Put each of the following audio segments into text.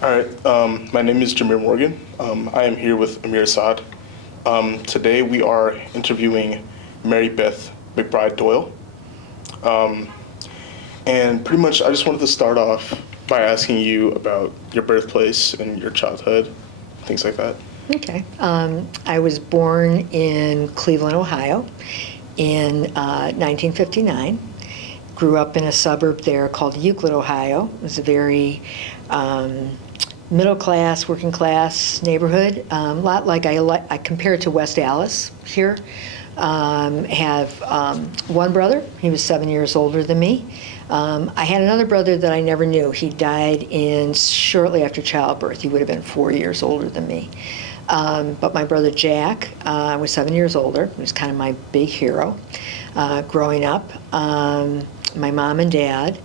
All right, my name is Jameer Morgan. I am here with Amir Saad. Today we are interviewing Mary Beth McBride Doyle. Um, and pretty much I just wanted to start off by asking you about your birthplace and your childhood, things like that. Okay. I was born in Cleveland, Ohio in 1959. Grew up in a suburb there called Euclid, Ohio. It was a very middle class, working class neighborhood. A lot like I compare it to West Allis here. Have one brother. He was 7 years older than me. I had another brother that I never knew. He died shortly after childbirth. He would have been 4 years older than me. But my brother Jack was 7 years older. He was kind of my big hero growing up. My mom and dad.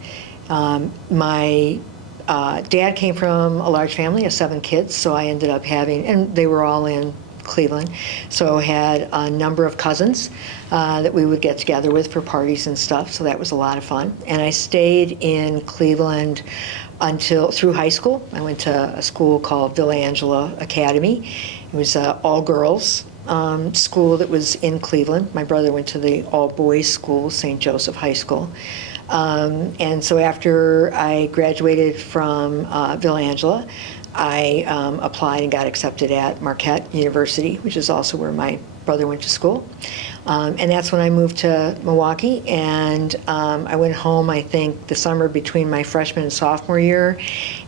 My dad came from a large family of 7 kids, so I ended up having, and they were all in Cleveland, so I had a number of cousins that we would get together with for parties and stuff, so that was a lot of fun. And I stayed in Cleveland through high school. I went to a school called Villa Angela Academy. It was an all-girls school that was in Cleveland. My brother went to the all-boys school, St. Joseph High School. And so after I graduated from Villa Angela, I applied and got accepted at Marquette University, which is also where my brother went to school. And that's when I moved to Milwaukee, and I went home, I think, the summer between my freshman and sophomore year,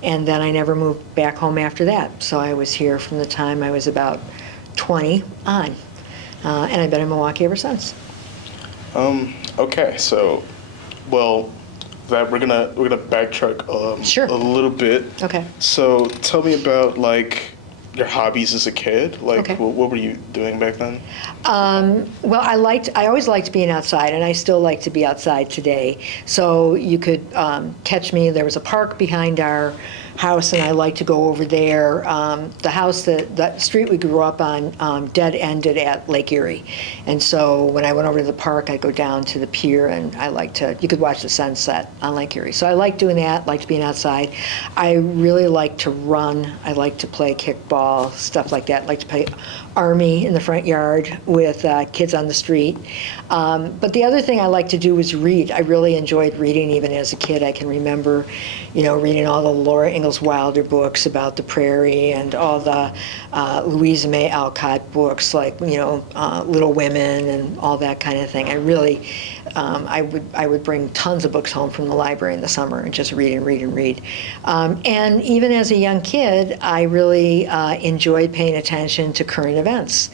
and then I never moved back home after that. So I was here from the time I was about 20 on, and I've been in Milwaukee ever since. Okay, so, well, that we're gonna backtrack Sure. a little bit. Okay. So tell me about like your hobbies as a kid. Like, Okay. what were you doing back then? Well, I always liked being outside, and I still like to be outside today. So you could catch me. There was a park behind our house, and I like to go over there. The house, that street we grew up on, dead ended at Lake Erie, and so when I went over to the park, I'd go down to the pier, and you could watch the sunset on Lake Erie. So I liked doing that. Liked being outside. I really like to run. I like to play kickball, stuff like that. I like to play Army in the front yard with kids on the street. But the other thing I like to do was read. I really enjoyed reading even as a kid. I can remember, reading all the Laura Ingalls Wilder books about the prairie and all the Louisa May Alcott books like, Little Women and all that kind of thing. I really, I would bring tons of books home from the library in the summer and just read and read and read. And even as a young kid, I really enjoyed paying attention to current events.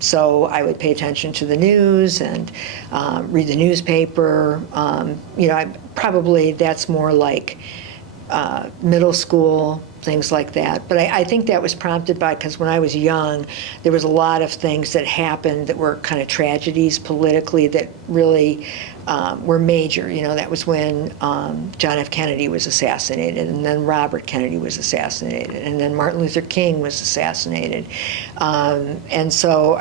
So I would pay attention to the news and read the newspaper. That's more like middle school, things like that. But I think that was prompted because when I was young, there was a lot of things that happened that were kind of tragedies politically that really were major. That was when John F. Kennedy was assassinated, and then Robert Kennedy was assassinated, and then Martin Luther King was assassinated. And so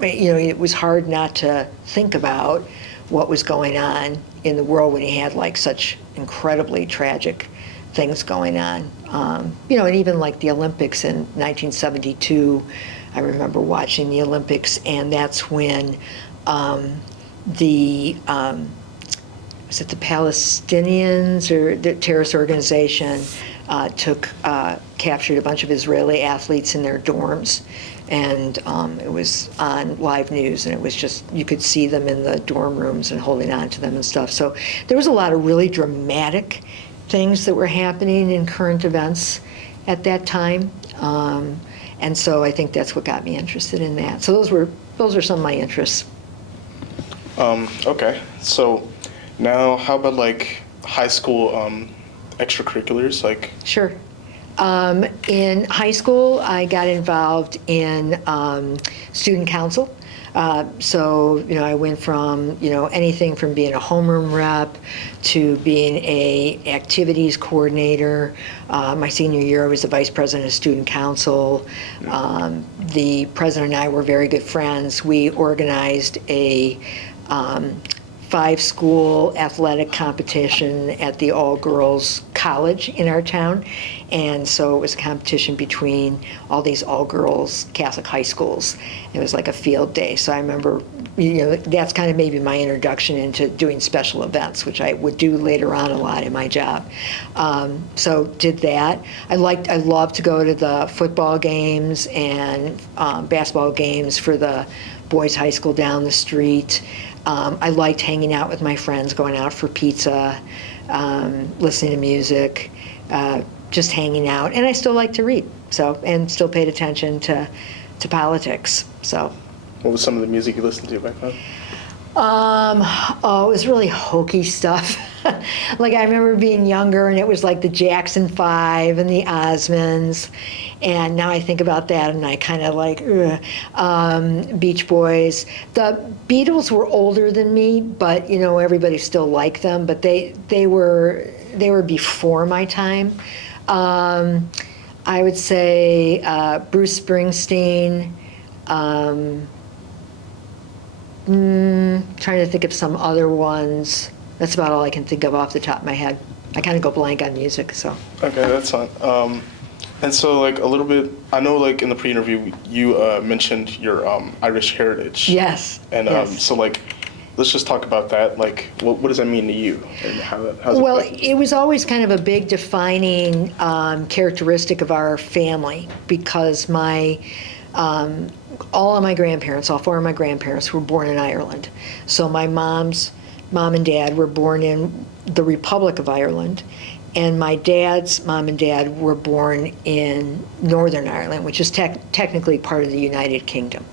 it was hard not to think about what was going on in the world when you had like such incredibly tragic things going on. And even like the Olympics in 1972, I remember watching the Olympics, and that's when was it the Palestinians or the terrorist organization captured a bunch of Israeli athletes in their dorms, and it was on live news, and it was just, you could see them in the dorm rooms and holding on to them and stuff. So there was a lot of really dramatic things that were happening in current events at that time, and so I think that's what got me interested in that. So those are some of my interests. Okay, so now how about like high school extracurriculars? Like, Sure. In high school, I got involved in student council. So, I went from, anything from being a homeroom rep to being a activities coordinator. My senior year, I was the vice president of student council. The president and I were very good friends. We organized a 5-school athletic competition at the all-girls college in our town. And so it was a competition between all these all-girls Catholic high schools. It was like a field day. So I remember, that's kind of maybe my introduction into doing special events, which I would do later on a lot in my job. So did that. I loved to go to the football games and basketball games for the boys' high school down the street. I liked hanging out with my friends, going out for pizza, listening to music, just hanging out. And I still like to read, and still paid attention to politics. So, what was some of the music you listened to back then? It was really hokey stuff. Like, I remember being younger, and it was like the Jackson 5 and the Osmonds. And now I think about that, and I kind of like, Beach Boys. The Beatles were older than me, but everybody still liked them. But they were before my time. I would say Bruce Springsteen. Trying to think of some other ones. That's about all I can think of off the top of my head. I kind of go blank on music, so. Okay, that's fine. And so, like, a little bit, I know, like, in the pre-interview, you mentioned your Irish heritage. Yes. And yes. So, like, let's just talk about that. Like, what does that mean to you? And how's well, it was always kind of a big defining characteristic of our family, because all of my grandparents, all 4 of my grandparents, were born in Ireland. So my mom's mom and dad were born in the Republic of Ireland, and my dad's mom and dad were born in Northern Ireland, which is technically part of the United Kingdom.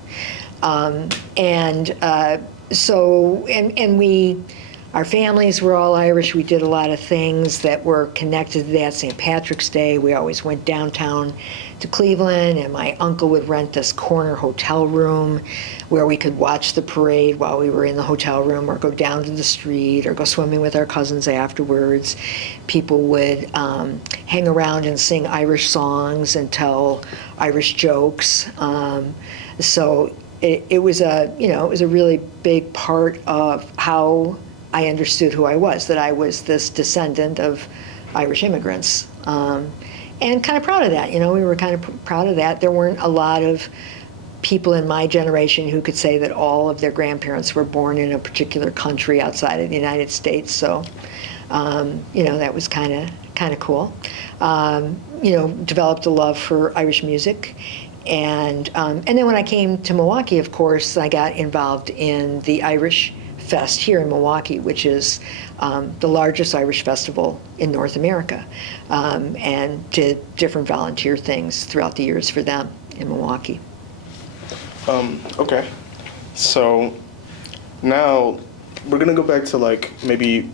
Our families were all Irish. We did a lot of things that were connected to that. St. Patrick's Day, we always went downtown to Cleveland, and my uncle would rent this corner hotel room where we could watch the parade while we were in the hotel room, or go down to the street, or go swimming with our cousins afterwards. People would hang around and sing Irish songs and tell Irish jokes. So it was a really big part of how I understood who I was, that I was this descendant of Irish immigrants. And kind of proud of that. We were kind of proud of that. There weren't a lot of people in my generation who could say that all of their grandparents were born in a particular country outside of the United States. So, that was kind of cool. Developed a love for Irish music. And then when I came to Milwaukee, of course, I got involved in the Irish Fest here in Milwaukee, which is the largest Irish festival in North America, and did different volunteer things throughout the years for them in Milwaukee. Okay, so now we're gonna go back to, like, maybe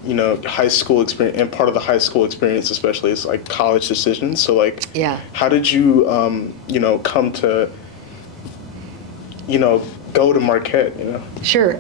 high school experience, and part of the high school experience especially is like college decisions. So, like, yeah, how did you come to go to Marquette? Sure.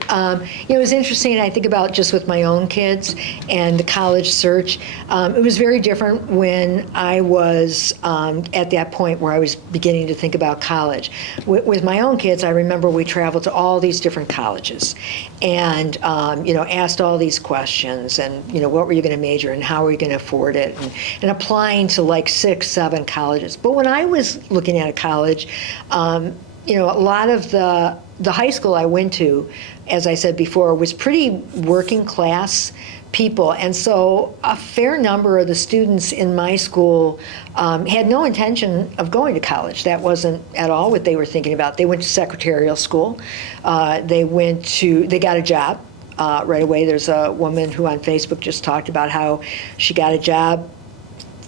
It was interesting. I think about just with my own kids and the college search. It was very different when I was at that point where I was beginning to think about college. With my own kids, I remember we traveled to all these different colleges, and asked all these questions, and what were you going to major in, how were you going to afford it, and applying to like 6, 7 colleges. But when I was looking at a college, a lot of the high school I went to, as I said before, was pretty working class people. And so a fair number of the students in my school had no intention of going to college. That wasn't at all what they were thinking about. They went to secretarial school. They got a job right away. There's a woman who on Facebook just talked about how she got a job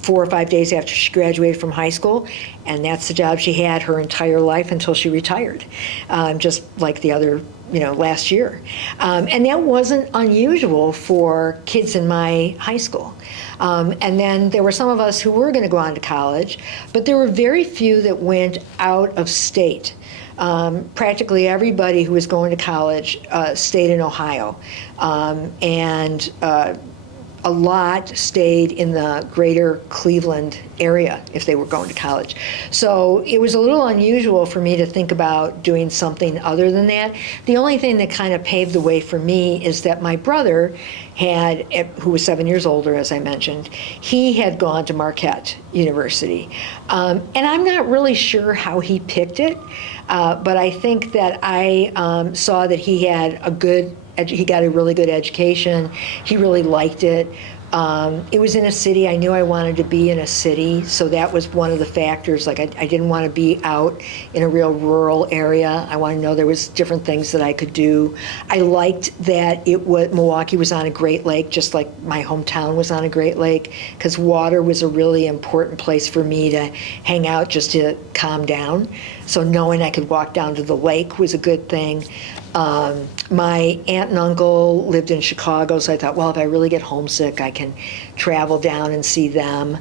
4 or 5 days after she graduated from high school, and that's the job she had her entire life until she retired, just like the other, last year. And that wasn't unusual for kids in my high school. And then there were some of us who were going to go on to college, but there were very few that went out of state. Practically everybody who was going to college stayed in Ohio. And a lot stayed in the greater Cleveland area if they were going to college. So it was a little unusual for me to think about doing something other than that. The only thing that kind of paved the way for me is that my brother had, who was 7 years older, as I mentioned, he had gone to Marquette University. And I'm not really sure how he picked it, but I think that I saw that he had he got a really good education. He really liked it. It was in a city. I knew I wanted to be in a city, so that was one of the factors. Like I didn't want to be out in a real rural area. I wanted to know there was different things that I could do. I liked that Milwaukee was on a Great Lake, just like my hometown was on a Great Lake, because water was a really important place for me to hang out, just to calm down. So knowing I could walk down to the lake was a good thing. My aunt and uncle lived in Chicago, so I thought, well, if I really get homesick, I can travel down and see them.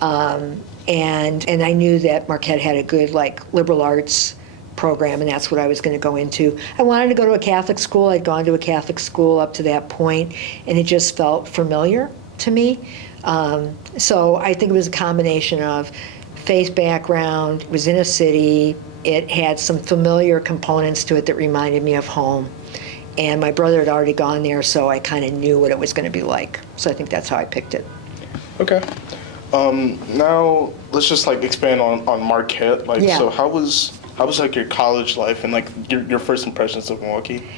And I knew that Marquette had a good liberal arts program, and that's what I was going to go into. I wanted to go to a Catholic school. I'd gone to a Catholic school up to that point, and it just felt familiar to me. So I think it was a combination of faith background, it was in a city, it had some familiar components to it that reminded me of home. And my brother had already gone there, so I kind of knew what it was going to be like. So I think that's how I picked it. Okay. Now let's just expand on Marquette. Yeah. So how was your college life and your first impressions of Milwaukee?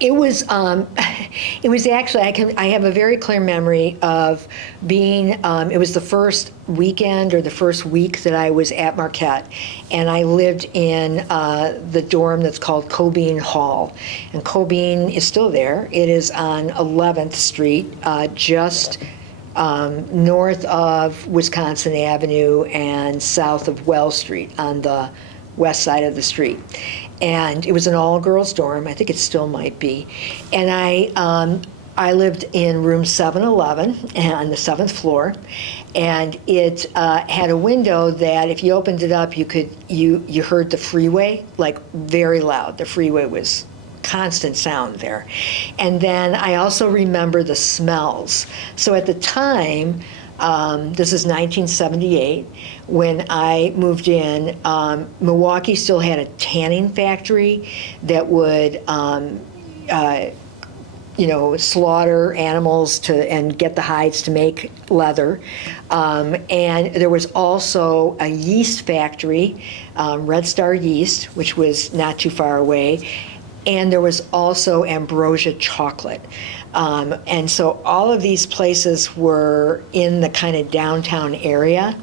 It was actually, I have a very clear memory of being, it was the first weekend or the first week that I was at Marquette, and I lived in the dorm that's called Cobean Hall. And Cobean is still there. It is on 11th Street, just north of Wisconsin Avenue and south of Wells Street on the west side of the street. And it was an all-girls dorm. I think it still might be. And I lived in room 711 on the 7th floor, and it had a window that if you opened it up, you heard the freeway very loud. The freeway was constant sound there. And then I also remember the smells. So at the time, this is 1978, when I moved in, Milwaukee still had a tanning factory that would slaughter animals and get the hides to make leather. And there was also a yeast factory, Red Star Yeast, which was not too far away. And there was also Ambrosia Chocolate. And so all of these places were in the kind of downtown area.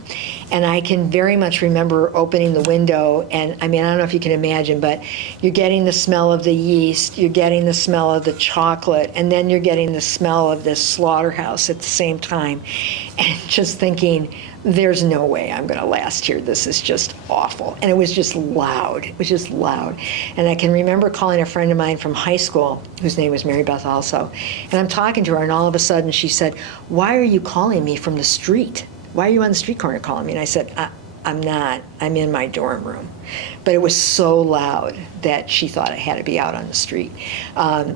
And I can very much remember opening the window, and I don't know if you can imagine, but you're getting the smell of the yeast, you're getting the smell of the chocolate, and then you're getting the smell of this slaughterhouse at the same time. And just thinking, there's no way I'm going to last here. This is just awful. And it was just loud. It was just loud. And I can remember calling a friend of mine from high school, whose name was Mary Beth also, and I'm talking to her, and all of a sudden she said, "Why are you calling me from the street? Why are you on the street corner calling me?" And I said, I'm not. I'm in my dorm room. But it was so loud that she thought I had to be out on the street.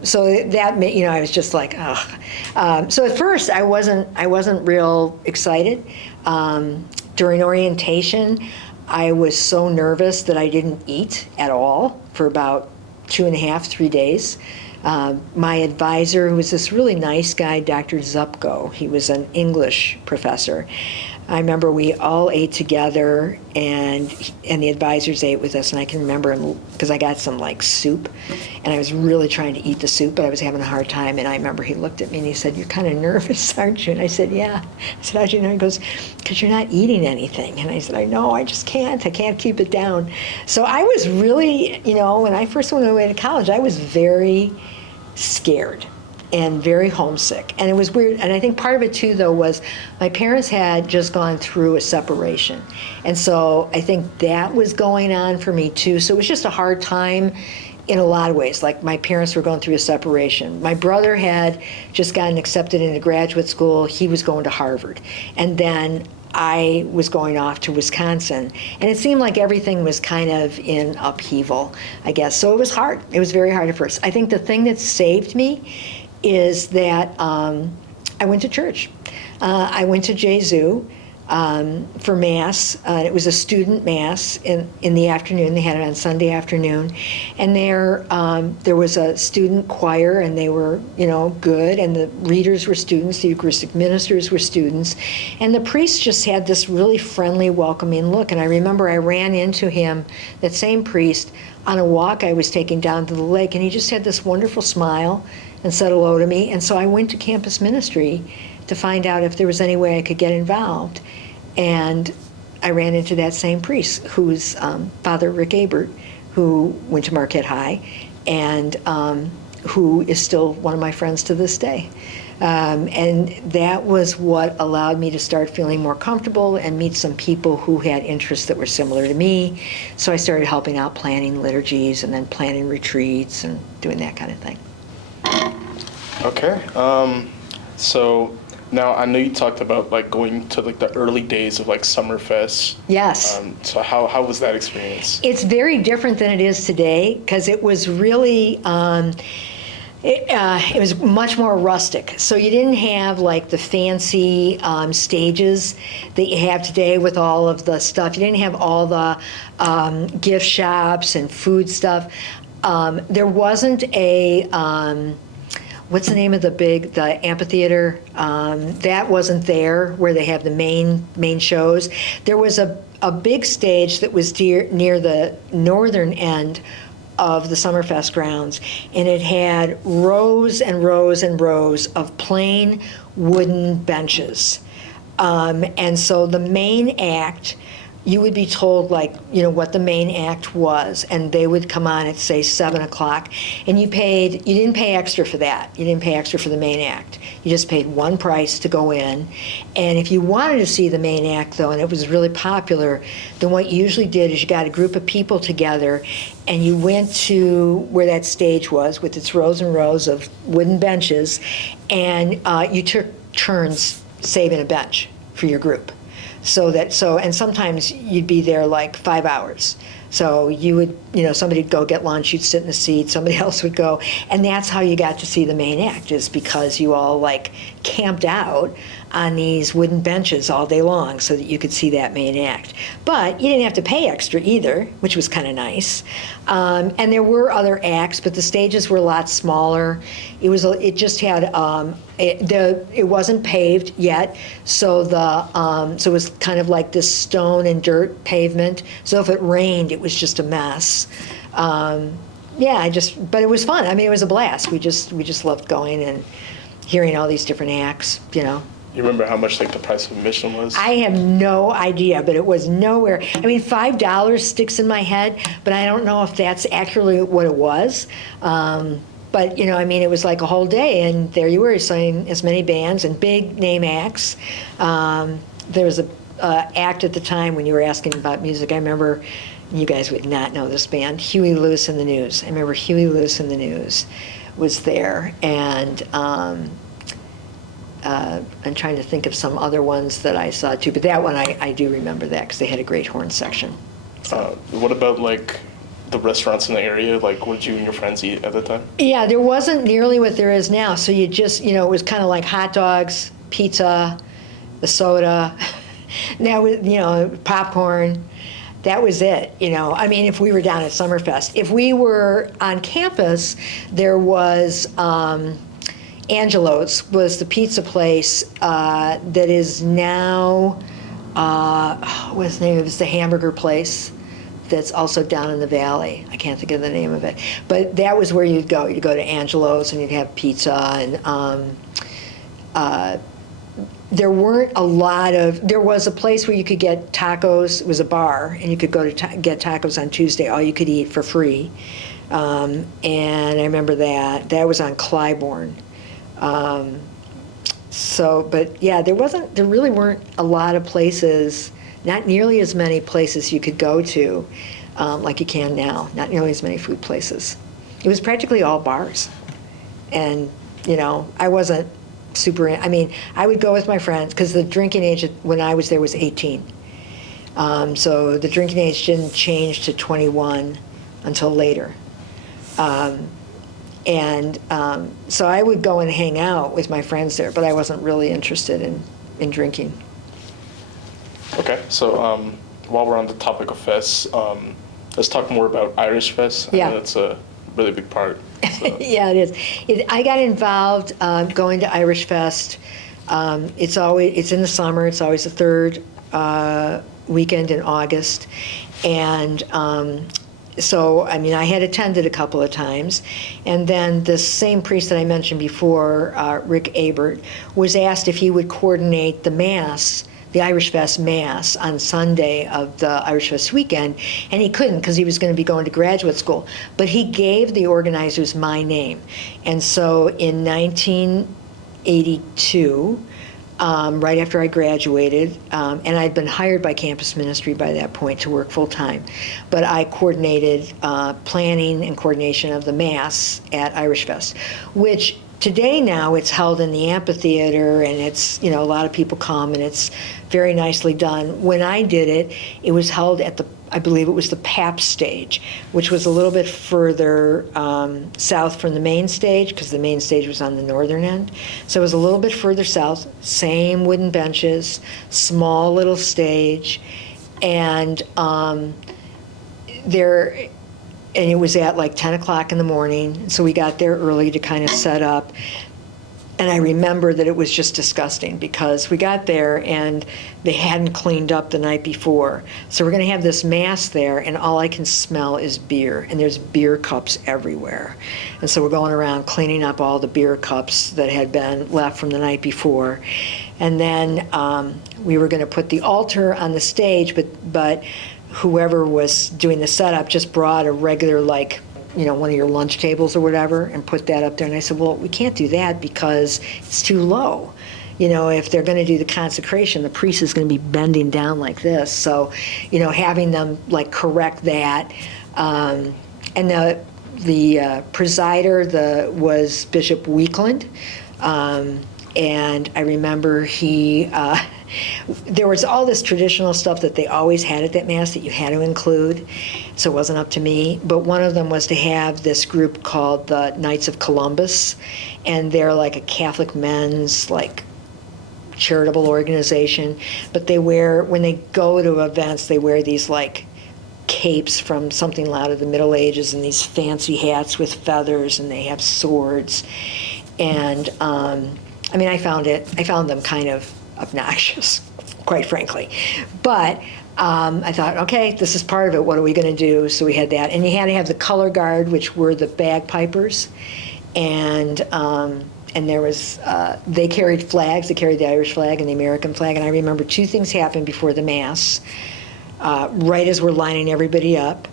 So that made, I was just like, ugh. So at first I wasn't real excited. During orientation, I was so nervous that I didn't eat at all for about 2.5, 3 days. My advisor, who was this really nice guy, Dr. Zupko, he was an English professor. I remember we all ate together, and the advisors ate with us, and I can remember him because I got some soup, and I was really trying to eat the soup, but I was having a hard time, and I remember he looked at me and he said, "You're kind of nervous, aren't you?" And I said, "Yeah." I said, "How'd you know?" He goes, "Because you're not eating anything." And I said, "I know, I just can't. I can't keep it down." So I was really, when I first went away to college, I was very scared and very homesick. And it was weird. And I think part of it too, though, was my parents had just gone through a separation. And so I think that was going on for me too. So it was just a hard time in a lot of ways. My parents were going through a separation. My brother had just gotten accepted into graduate school. He was going to Harvard. And then I was going off to Wisconsin, and it seemed like everything was kind of in upheaval, I guess. So it was hard. It was very hard at first. I think the thing that saved me is that I went to church. I went to Gesu for Mass. It was a student Mass in the afternoon. They had it on Sunday afternoon. And there was a student choir, and they were, good. And the readers were students. The Eucharistic ministers were students. And the priest just had this really friendly, welcoming look. And I remember I ran into him, that same priest, on a walk I was taking down to the lake. And he just had this wonderful smile and said hello to me. And so I went to campus ministry to find out if there was any way I could get involved. And I ran into that same priest, who's Father Rick Abert, who went to Marquette High, and who is still one of my friends to this day. And that was what allowed me to start feeling more comfortable and meet some people who had interests that were similar to me. So I started helping out planning liturgies and then planning retreats and doing that kind of thing. Okay. So now I know you talked about like going to like the early days of like Summerfest. Yes. So how was that experience? It's very different than it is today, because it was really, it was much more rustic. So you didn't have like the fancy stages that you have today with all of the stuff. You didn't have all the gift shops and food stuff. There wasn't a, what's the name of the amphitheater? That wasn't there where they have the main shows. There was a big stage that was near the northern end of the Summerfest grounds, and it had rows and rows and rows of plain wooden benches. And so the main act, you would be told what the main act was, and they would come on at say 7 o'clock, and you didn't pay extra for that. You didn't pay extra for the main act. You just paid one price to go in. And if you wanted to see the main act though, and it was really popular, then what you usually did is you got a group of people together and you went to where that stage was with its rows and rows of wooden benches, and you took turns saving a bench for your group. And sometimes you'd be there like 5 hours. So you would, somebody'd go get lunch, you'd sit in the seat, somebody else would go. And that's how you got to see the main act, is because you all like camped out on these wooden benches all day long so that you could see that main act. But you didn't have to pay extra either, which was kind of nice. And there were other acts, but the stages were a lot smaller. It just had, it wasn't paved yet, so it was kind of like this stone and dirt pavement. So if it rained, it was just a mess. But it was fun. I mean, it was a blast. We just loved going and hearing all these different acts, You remember how much like the price of admission was? I have no idea, but it was nowhere. I mean, $5 sticks in my head, but I don't know if that's accurately what it was. But it was like a whole day, and there you were, seeing as many bands and big name acts. There was a act at the time when you were asking about music. I remember, you guys would not know this band, Huey Lewis and the News. I remember Huey Lewis and the News was there, and I'm trying to think of some other ones that I saw too, but that one I do remember that because they had a great horn section. So. What about like the restaurants in the area? Like, what did you and your friends eat at the time? Yeah, there wasn't nearly what there is now. So you just, it was kind of like hot dogs, pizza, the soda, now popcorn. That was it, I mean, if we were down at Summerfest. If we were on campus, there was Angelo's was the pizza place that is now, what's the name? It was the hamburger place that's also down in the valley. I can't think of the name of it. But that was where you'd go. You'd go to Angelo's and you'd have pizza. And there weren't a lot of, there was a place where you could get tacos. It was a bar, and you could go to get tacos on Tuesday, all you could eat for free. And I remember that. That was on Clybourne. There really weren't a lot of places, not nearly as many places you could go to like you can now, not nearly as many food places. It was practically all bars. And, I wasn't I would go with my friends because the drinking age when I was there was 18. So the drinking age didn't change to 21 until later. So I would go and hang out with my friends there, but I wasn't really interested in in drinking. Okay, so while we're on the topic of fests, let's talk more about Irish Fest. I Yeah. know that's a really big part. So. Yeah, it is. I got involved going to Irish Fest. It's in the summer. It's always the third weekend in August, and so I had attended a couple of times, and then the same priest that I mentioned before, Rick Abert, was asked if he would coordinate the Mass, the Irish Fest Mass on Sunday of the Irish Fest weekend, and he couldn't because he was going to be going to graduate school. But he gave the organizers my name. And so in 1982, right after I graduated, and I'd been hired by campus ministry by that point to work full time, but I coordinated planning and coordination of the Mass at Irish Fest, which today now it's held in the amphitheater, and it's, a lot of people come, and it's very nicely done. When I did it, it was held at I believe it was the Pap stage, which was a little bit further south from the main stage, because the main stage was on the northern end. So it was a little bit further south, same wooden benches, small little stage, and and it was at like 10 o'clock in the morning, so we got there early to kind of set up. And I remember that it was just disgusting because we got there and they hadn't cleaned up the night before. So we're going to have this Mass there, and all I can smell is beer, and there's beer cups everywhere. And so we're going around cleaning up all the beer cups that had been left from the night before. And then we were going to put the altar on the stage, but whoever was doing the setup just brought a regular, one of your lunch tables or whatever, and put that up there. And I said, well, we can't do that because it's too low. If they're going to do the consecration, the priest is going to be bending down like this. So, having them correct that. And the presider was Bishop Weekland. And I remember there was all this traditional stuff that they always had at that Mass that you had to include, so it wasn't up to me. But one of them was to have this group called the Knights of Columbus, and they're like a Catholic men's charitable organization. But when they go to events, they wear these capes from something out of the Middle Ages, and these fancy hats with feathers, and they have swords. And I found them kind of obnoxious, quite frankly. But I thought, okay, this is part of it. What are we going to do? So we had that. And you had to have the color guard, which were the bagpipers. And there was, they carried flags. They carried the Irish flag and the American flag. And I remember two things happened before the Mass. Right as we're lining everybody up,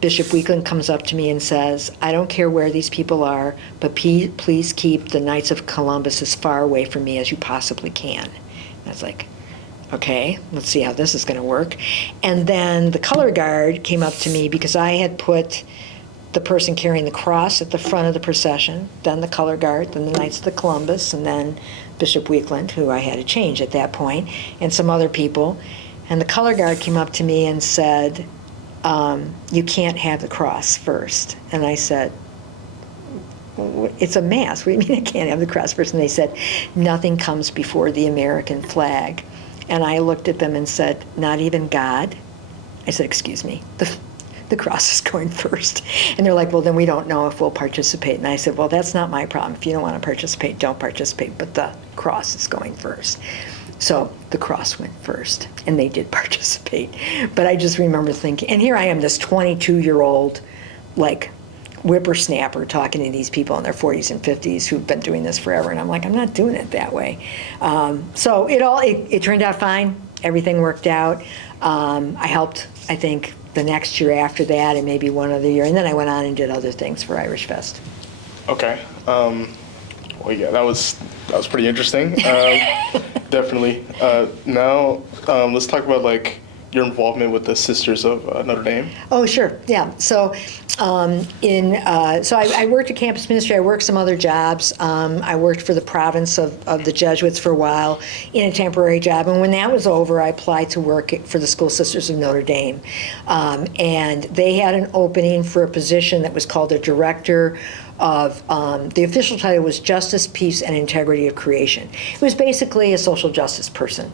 Bishop Weekland comes up to me and says, I don't care where these people are, but please keep the Knights of Columbus as far away from me as you possibly can. And I was like, okay, let's see how this is going to work. And then the color guard came up to me because I had put the person carrying the cross at the front of the procession, then the color guard, then the Knights of the Columbus, and then Bishop Weekland, who I had to change at that point, and some other people. And the color guard came up to me and said, you can't have the cross first. And I said, it's a Mass. What do you mean I can't have the cross first? And they said, nothing comes before the American flag. And I looked at them and said, not even God? I said, excuse me, the cross is going first. And they're like, well, then we don't know if we'll participate. And I said, well, that's not my problem. If you don't want to participate, don't participate. But the cross is going first. So the cross went first, and they did participate. But I just remember thinking, and here I am, this 22-year-old, whippersnapper talking to these people in their 40s and 50s who've been doing this forever, and I'm like, I'm not doing it that way. So it turned out fine. Everything worked out. I helped, I think, the next year after that, and maybe one other year, and then I went on and did other things for Irish Fest. Okay. Well, yeah, that was pretty interesting. Definitely. Now, let's talk about your involvement with the Sisters of Notre Dame. Oh, sure. Yeah. So, I worked at campus ministry. I worked some other jobs. I worked for the province of the Jesuits for a while in a temporary job. And when that was over, I applied to work for the School Sisters of Notre Dame. And they had an opening for a position that was called a director of, the official title was Justice, Peace, and Integrity of Creation. It was basically a social justice person.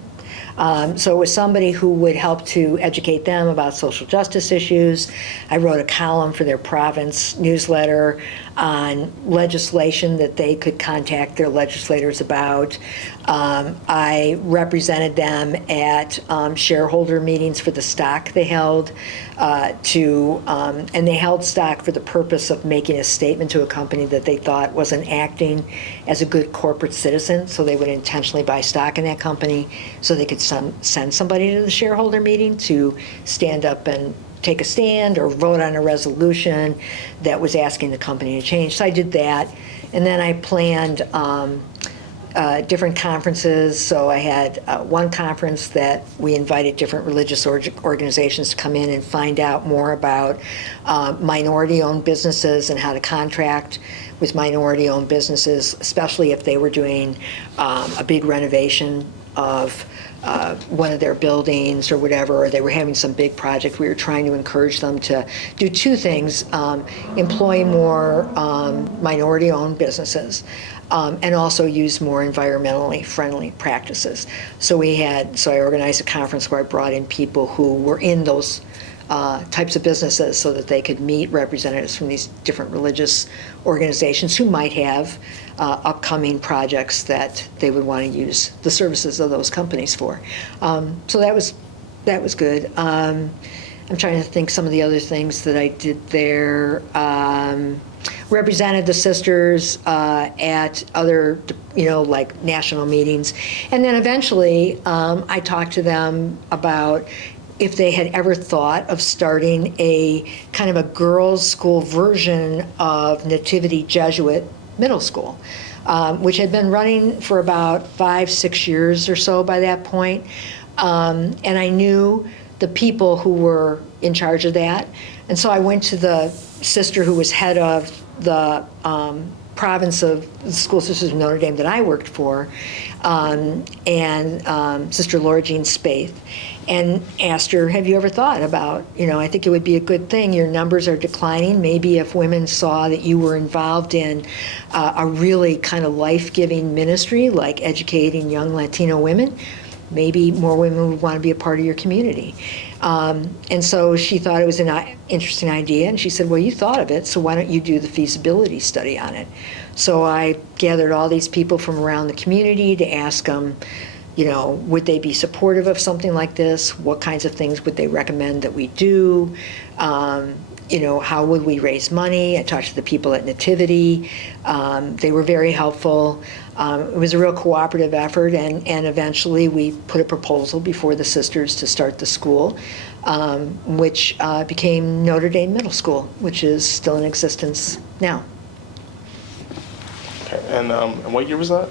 So it was somebody who would help to educate them about social justice issues. I wrote a column for their province newsletter on legislation that they could contact their legislators about. I represented them at shareholder meetings for the stock they held, and they held stock for the purpose of making a statement to a company that they thought wasn't acting as a good corporate citizen, so they would intentionally buy stock in that company so they could send somebody to the shareholder meeting to stand up and take a stand or vote on a resolution that was asking the company to change. So I did that, and then I planned different conferences. So I had one conference that we invited different religious organizations to come in and find out more about minority-owned businesses and how to contract with minority-owned businesses, especially if they were doing a big renovation of one of their buildings or whatever, or they were having some big project. We were trying to encourage them to do two things: employ more minority-owned businesses, and also use more environmentally friendly practices. So I organized a conference where I brought in people who were in those types of businesses so that they could meet representatives from these different religious organizations who might have upcoming projects that they would want to use the services of those companies for. So that was good. I'm trying to think some of the other things that I did there. Represented the sisters at other, like national meetings. And then eventually I talked to them about if they had ever thought of starting a kind of a girls' school version of Nativity Jesuit Middle School, which had been running for about 5-6 years or so by that point. And I knew the people who were in charge of that. And so I went to the sister who was head of the province of the School Sisters of Notre Dame that I worked for, and Sister Laura Jean Spaeth, and asked her, have you ever thought about, I think it would be a good thing, your numbers are declining, maybe if women saw that you were involved in a really kind of life-giving ministry like educating young Latino women, maybe more women would want to be a part of your community. And so she thought it was an interesting idea, and she said, well, you thought of it, so why don't you do the feasibility study on it? So I gathered all these people from around the community to ask them, would they be supportive of something like this? What kinds of things would they recommend that we do? How would we raise money? I talked to the people at Nativity. They were very helpful. It was a real cooperative effort, and eventually we put a proposal before the sisters to start the school, which became Notre Dame Middle School, which is still in existence now. Okay, and what year was that?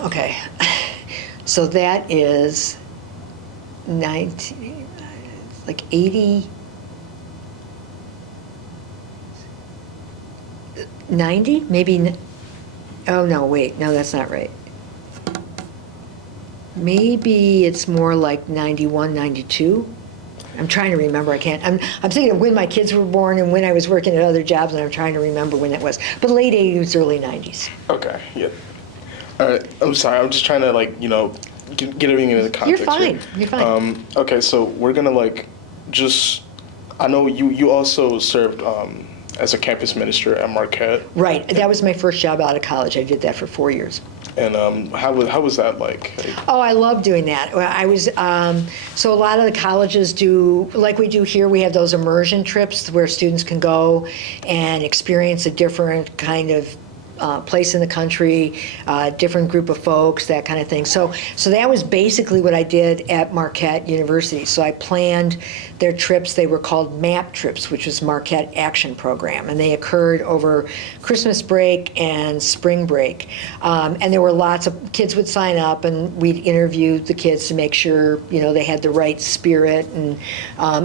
Okay, so that is 80. 90, maybe. Oh, no, wait. No, that's not right. Maybe it's more like 91, 92. I'm trying to remember. I can't. I'm thinking of when my kids were born and when I was working at other jobs, and I'm trying to remember when that was. But late 80s, early 90s. Okay, yeah. All right, I'm sorry. I'm just trying to, get everything into the context. You're fine. Here. You're fine. Okay, so we're going to, I know you also served as a campus minister at Marquette. Right. That was my first job out of college. I did that for 4 years. And how was that like? Oh, I love doing that. I was, so a lot of the colleges do, like we do here, we have those immersion trips where students can go and experience a different kind of place in the country, different group of folks, that kind of thing. So that was basically what I did at Marquette University. So I planned their trips. They were called MAP trips, which was Marquette Action Program, and they occurred over Christmas break and spring break. And there were lots of kids would sign up, and we'd interview the kids to make sure they had the right spirit and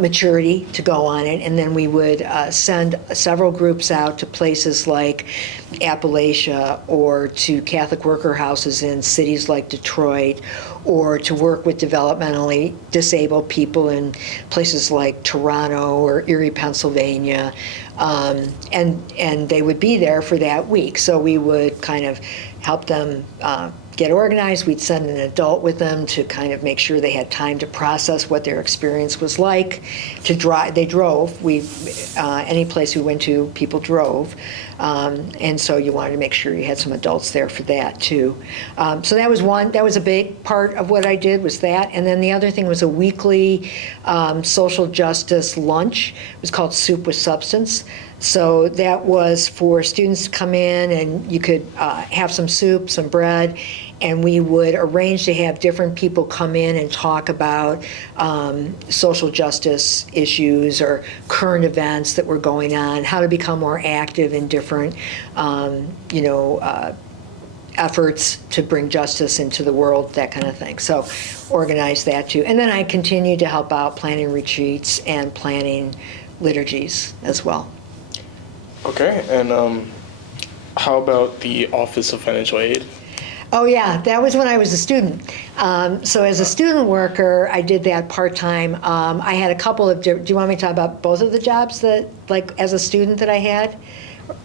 maturity to go on it. And then we would send several groups out to places like Appalachia, or to Catholic worker houses in cities like Detroit, or to work with developmentally disabled people in places like Toronto or Erie, Pennsylvania. And they would be there for that week. So we would kind of help them get organized. We'd send an adult with them to kind of make sure they had time to process what their experience was like. To drive, they drove. Any place we went to, people drove, and so you wanted to make sure you had some adults there for that too. So that was one. That was a big part of what I did, was that. And then the other thing was a weekly social justice lunch. It was called Soup with Substance. So that was for students to come in, and you could have some soup, some bread, and we would arrange to have different people come in and talk about social justice issues or current events that were going on, how to become more active in different, efforts to bring justice into the world, that kind of thing. So organize that too. And then I continued to help out planning retreats and planning liturgies as well. Okay, and how about the Office of Financial Aid? Oh yeah, that was when I was a student. So as a student worker, I did that part-time. I had a couple of, do you want me to talk about both of the jobs that, like, as a student that I had?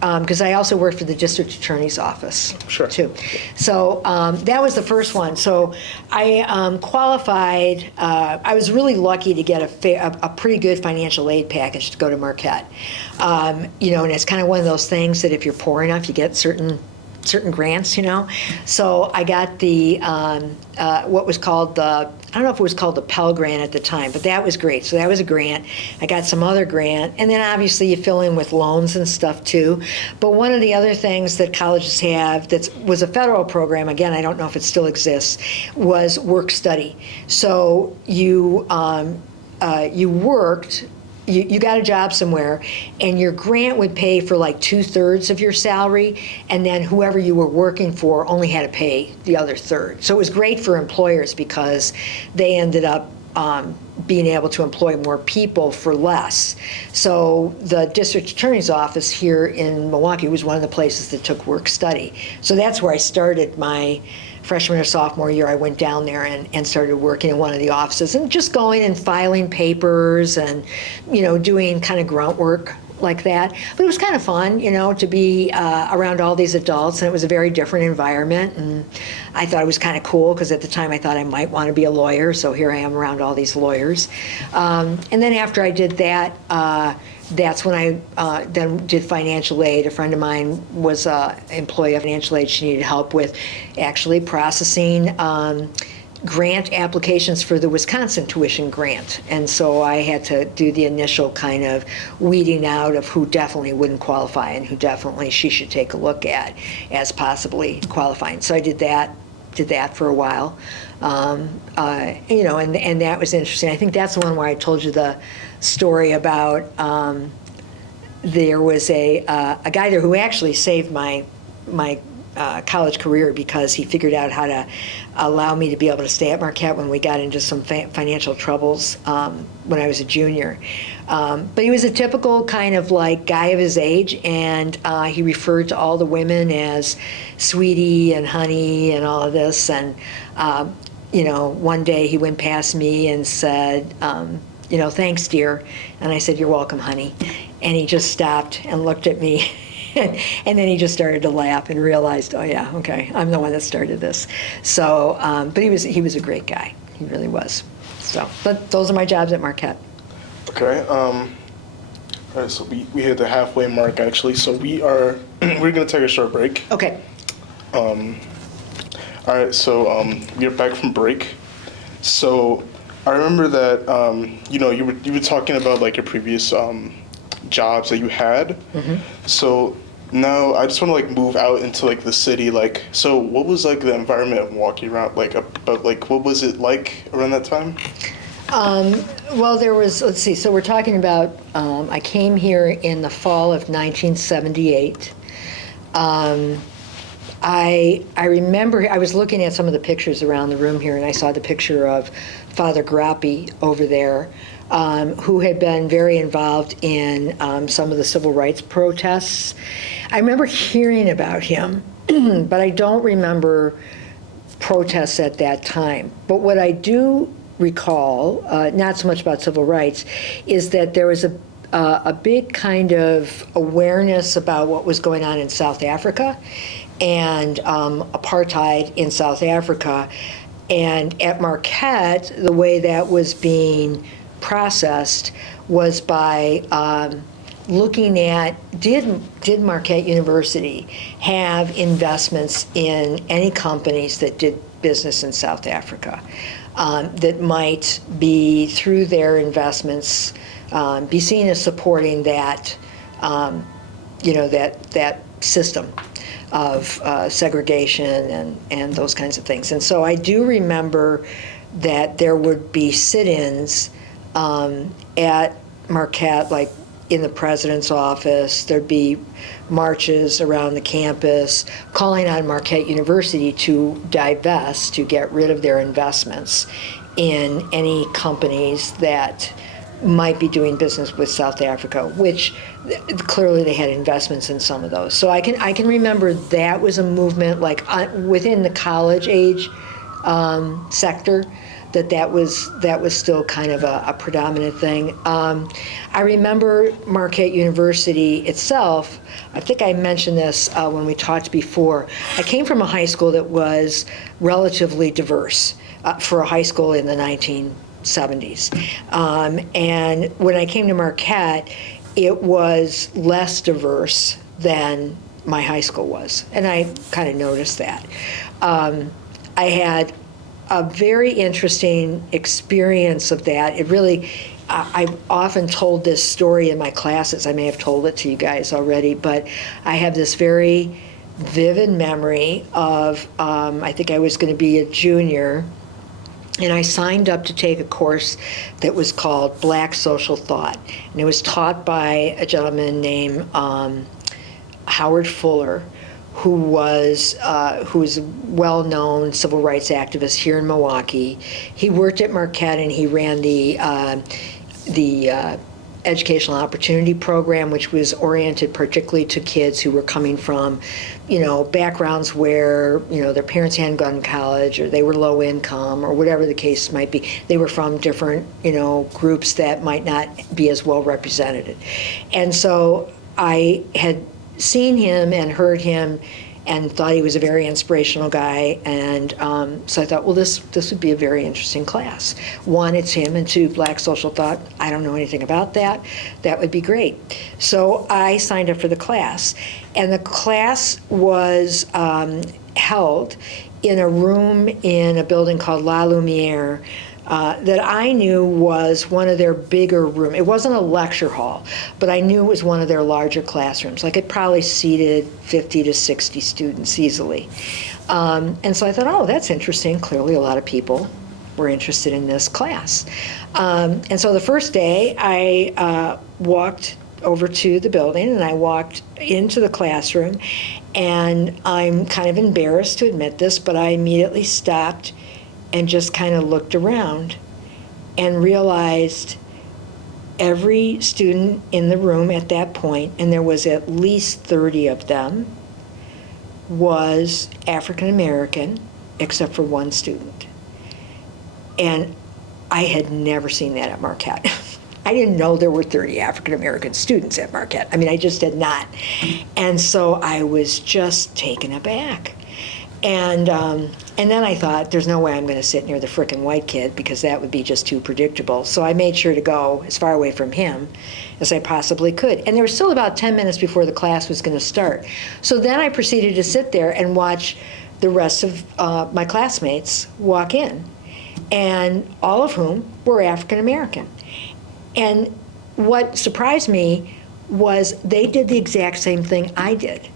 Because I also worked for the district attorney's office. Sure. Too. So that was the first one. So I qualified, I was really lucky to get a pretty good financial aid package to go to Marquette. And it's kind of one of those things that if you're poor enough, you get certain grants, So I got the, what was called I don't know if it was called the Pell Grant at the time, but that was great. So that was a grant. I got some other grant. And then obviously you fill in with loans and stuff too. But one of the other things that colleges have that was a federal program, again, I don't know if it still exists, was work study. So you worked, you got a job somewhere, and your grant would pay for like 2/3 of your salary, and then whoever you were working for only had to pay the other third. So it was great for employers because they ended up being able to employ more people for less. So the district attorney's office here in Milwaukee was one of the places that took work study. So that's where I started my freshman or sophomore year. I went down there and started working in one of the offices and just going and filing papers and, doing kind of grunt work like that. But it was kind of fun, to be around all these adults, and it was a very different environment. And I thought it was kind of cool because at the time I thought I might want to be a lawyer. So here I am around all these lawyers. And then after I did that, that's when I then did financial aid. A friend of mine was an employee of financial aid. She needed help with actually processing grant applications for the Wisconsin tuition grant. And so I had to do the initial kind of weeding out of who definitely wouldn't qualify and who definitely she should take a look at as possibly qualifying. So I did that for a while. And that was interesting. I think that's the one where I told you the story about there was a guy there who actually saved my college career because he figured out how to allow me to be able to stay at Marquette when we got into some financial troubles when I was a junior. But he was a typical kind of like guy of his age, and he referred to all the women as sweetie and honey and all of this. And one day he went past me and said, thanks, dear. And I said, you're welcome, honey. And he just stopped and looked at me. And then he just started to laugh and realized, oh yeah, okay, I'm the one that started this. So, but he was a great guy. He really was. So, but those are my jobs at Marquette. Okay. All right. So we hit the halfway mark actually. So we're gonna take a short break. Okay. All right. So we're back from break. So I remember that you were talking about like your previous jobs that you had. Mm-hmm. So now I just want to like move out into like the city. Like, so what was like the environment of Milwaukee around what was it like around that time? Well, there was, let's see, so we're talking about, I came here in the fall of 1978. I remember I was looking at some of the pictures around the room here, and I saw the picture of Father Grappi over there, who had been very involved in some of the civil rights protests. I remember hearing about him, but I don't remember protests at that time. But what I do recall, not so much about civil rights, is that there was a big kind of awareness about what was going on in South Africa and apartheid in South Africa. And at Marquette, the way that was being processed was by looking at, did Marquette University have investments in any companies that did business in South Africa that might be, through their investments, be seen as supporting that, that system of segregation and those kinds of things. And so I do remember that there would be sit-ins at Marquette, like in the president's office. There'd be marches around the campus calling on Marquette University to divest, to get rid of their investments in any companies that might be doing business with South Africa, which clearly they had investments in some of those. So I can remember that was a movement, like within the college age sector, that was still kind of a predominant thing. I remember Marquette University itself. I think I mentioned this when we talked before. I came from a high school that was relatively diverse for a high school in the 1970s. And when I came to Marquette, it was less diverse than my high school was. And I kind of noticed that. I had a very interesting experience of that. It really, I've often told this story in my classes. I may have told it to you guys already, but I have this very vivid memory of, I think I was going to be a junior, and I signed up to take a course that was called Black Social Thought. And it was taught by a gentleman named Howard Fuller, who was a well-known civil rights activist here in Milwaukee. He worked at Marquette, and he ran the Educational Opportunity Program, which was oriented particularly to kids who were coming from, backgrounds where, their parents hadn't gone to college, or they were low income, or whatever the case might be. They were from different, groups that might not be as well represented. And so I had seen him and heard him and thought he was a very inspirational guy. And so I thought, well, this would be a very interesting class. One, it's him, and two, Black Social Thought. I don't know anything about that. That would be great. So I signed up for the class. And the class was held in a room in a building called La Lumiere, that I knew was one of their bigger rooms. It wasn't a lecture hall, but I knew it was one of their larger classrooms. Like, it probably seated 50 to 60 students easily. And so I thought, oh, that's interesting. Clearly a lot of people were interested in this class. And so the first day I walked over to the building, and I walked into the classroom, and I'm kind of embarrassed to admit this, but I immediately stopped and just kind of looked around and realized every student in the room at that point, and there was at least 30 of them, was African American, except for one student. And I had never seen that at Marquette. I didn't know there were 30 African American students at Marquette. I mean, I just did not. And so I was just taken aback. And then I thought, there's no way I'm going to sit near the frickin' white kid, because that would be just too predictable. So I made sure to go as far away from him as I possibly could. And there was still about 10 minutes before the class was going to start. So then I proceeded to sit there and watch the rest of my classmates walk in, and all of whom were African American. And what surprised me was they did the exact same thing I did.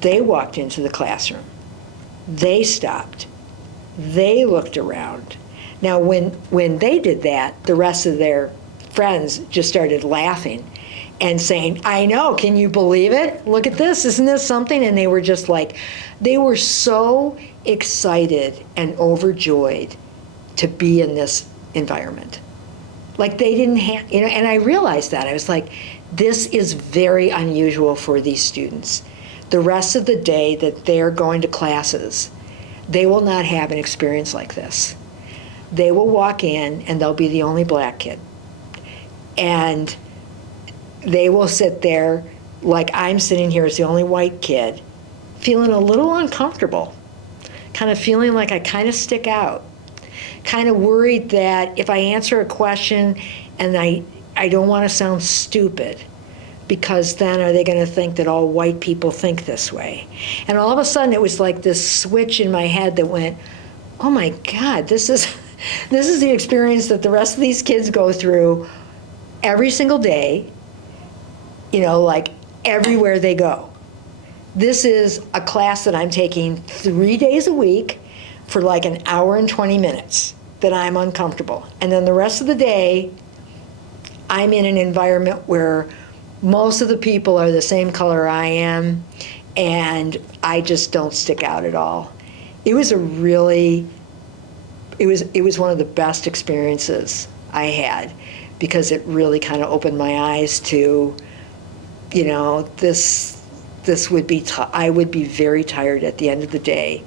They walked into the classroom. They stopped. They looked around. Now, when they did that, the rest of their friends just started laughing. and saying, I know, can you believe it? Look at this, isn't this something? And they were just like, they were so excited and overjoyed to be in this environment. Like they didn't have, and I realized that. I was like, this is very unusual for these students. The rest of the day that they're going to classes, they will not have an experience like this. They will walk in and they'll be the only black kid. And they will sit there like I'm sitting here as the only white kid, feeling a little uncomfortable, kind of feeling like I kind of stick out, kind of worried that if I answer a question and I don't want to sound stupid, because then are they going to think that all white people think this way? And all of a sudden it was like this switch in my head that went, oh my God, this is the experience that the rest of these kids go through every single day, like everywhere they go. This is a class that I'm taking 3 days a week for like an hour and 20 minutes that I'm uncomfortable. And then the rest of the day, I'm in an environment where most of the people are the same color I am, and I just don't stick out at all. It was one of the best experiences I had, because it really kind of opened my eyes to, this would be, I would be very tired at the end of the day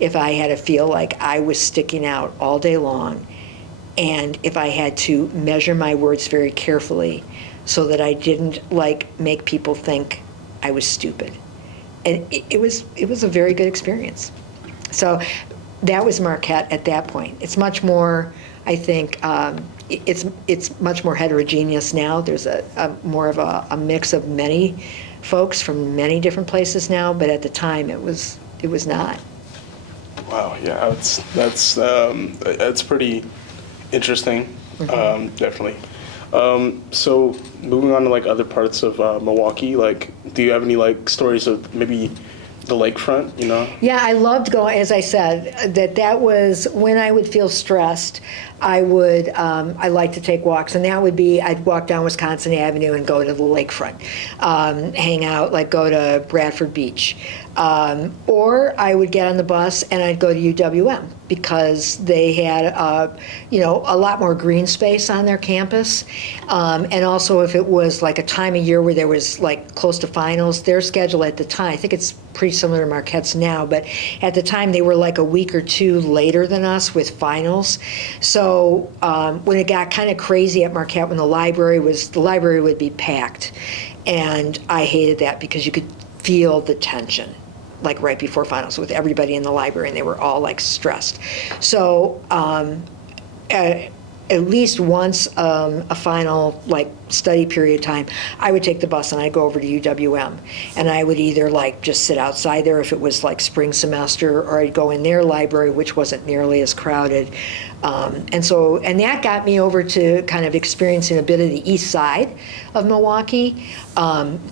if I had to feel like I was sticking out all day long, and if I had to measure my words very carefully so that I didn't make people think I was stupid. And it was a very good experience. So that was Marquette at that point. It's much more, I think, it's much more heterogeneous now. There's a more of a mix of many folks from many different places now, but at the time it was not. Wow, yeah, that's pretty interesting, definitely. So moving on to other parts of Milwaukee, do you have any stories of maybe the lakefront, Yeah, I loved going, as I said, that was when I would feel stressed. I like to take walks, and that would be, I'd walk down Wisconsin Avenue and go to the lakefront, hang out, go to Bradford Beach. Or I would get on the bus and I'd go to UWM, because they had, a lot more green space on their campus. And also if it was a time of year where there was close to finals, their schedule at the time, I think it's pretty similar to Marquette's now, but at the time they were a week or two later than us with finals. So when it got kind of crazy at Marquette, when the library would be packed, and I hated that because you could feel the tension right before finals with everybody in the library, and they were all stressed. So at least once a final study period time, I would take the bus and I'd go over to UWM, and I would either just sit outside there if it was spring semester, or I'd go in their library, which wasn't nearly as crowded. And that got me over to kind of experiencing a bit of the east side of Milwaukee,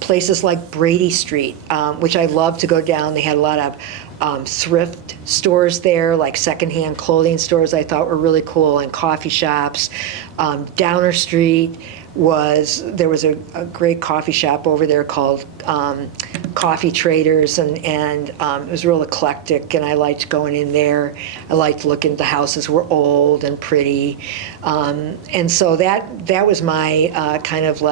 places like Brady Street, which I loved to go down. They had a lot of thrift stores there, secondhand clothing stores I thought were really cool, and coffee shops. Downer Street there was a great coffee shop over there called Coffee Traders, and it was real eclectic, and I liked going in there. I liked looking, the houses were old and pretty. And so that was my kind of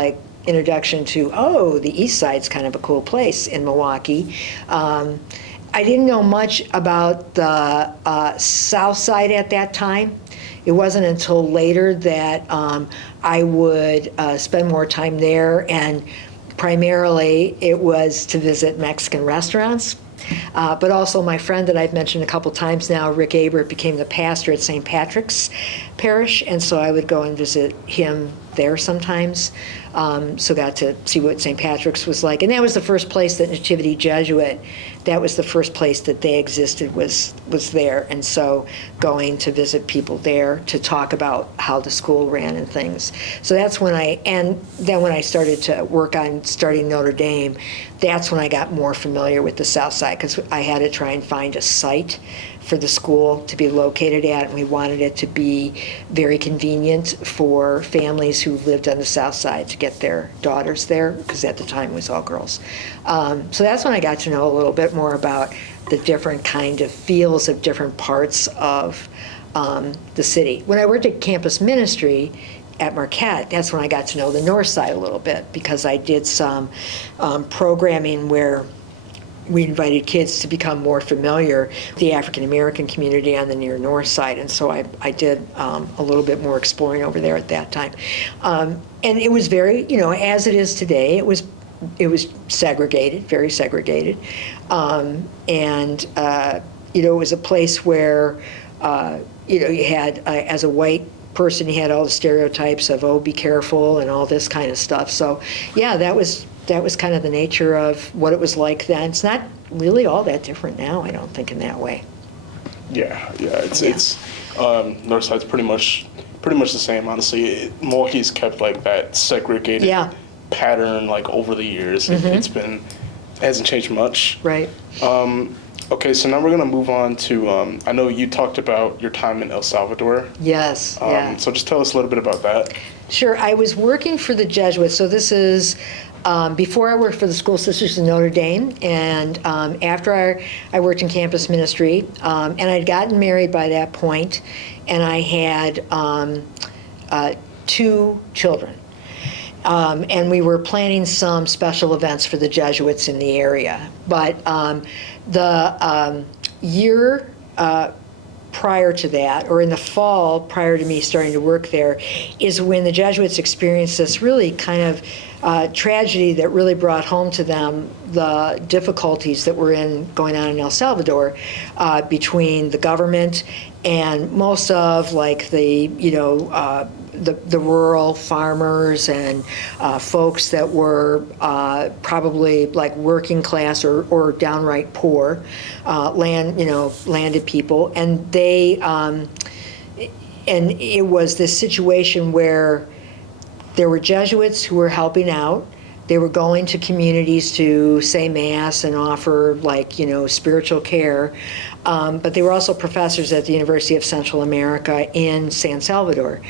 introduction to, the east side's kind of a cool place in Milwaukee. I didn't know much about the south side at that time. It wasn't until later that I would spend more time there, and primarily it was to visit Mexican restaurants. But also my friend that I've mentioned a couple times now, Rick Abert, became the pastor at St. Patrick's Parish, and so I would go and visit him there sometimes. So got to see what St. Patrick's was like. And that was the first place that Nativity Jesuit, that was the first place that they existed, was there. And so going to visit people there to talk about how the school ran and things. So that's when and then when I started to work on starting Notre Dame, that's when I got more familiar with the south side, because I had to try and find a site for the school to be located at, and we wanted it to be very convenient for families who lived on the south side to get their daughters there, because at the time it was all girls. So that's when I got to know a little bit more about the different kind of feels of different parts of the city. When I worked at campus ministry at Marquette, that's when I got to know the north side a little bit, because I did some programming where we invited kids to become more familiar with the African American community on the near north side, and so I did a little bit more exploring over there at that time. And it was very, as it is today, it was segregated, very segregated. And it was a place where, you had, as a white person, you had all the stereotypes of, oh, be careful, and all this kind of stuff. So, yeah, that was kind of the nature of what it was like then. It's not really all that different now, I don't think, in that way. Yeah, it's north side's pretty much the same, honestly. Milwaukee's kept like that segregated pattern like over the years. It hasn't changed much. Right. Okay, so now we're gonna move on to, I know you talked about your time in El Salvador. Yes, So just tell us a little bit about that. Sure, I was working for the Jesuits, so this is before I worked for the School Sisters in Notre Dame, and after I worked in campus ministry, and I'd gotten married by that point, and I had 2 children. And we were planning some special events for the Jesuits in the area. But the year prior to that, or in the fall prior to me starting to work there, is when the Jesuits experienced this really kind of tragedy that really brought home to them the difficulties that were going on in El Salvador between the government and most of like the rural farmers and folks that were probably like working class or downright poor, landed people, and they and it was this situation where there were Jesuits who were helping out. They were going to communities to say Mass and offer spiritual care. But they were also professors at the University of Central America in San Salvador.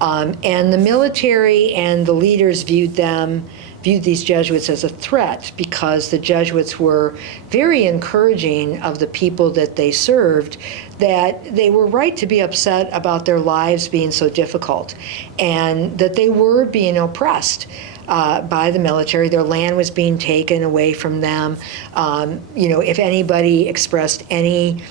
And the military and the leaders viewed these Jesuits as a threat, because the Jesuits were very encouraging of the people that they served, that they were right to be upset about their lives being so difficult, and that they were being oppressed by the military. Their land was being taken away from them. If anybody expressed any,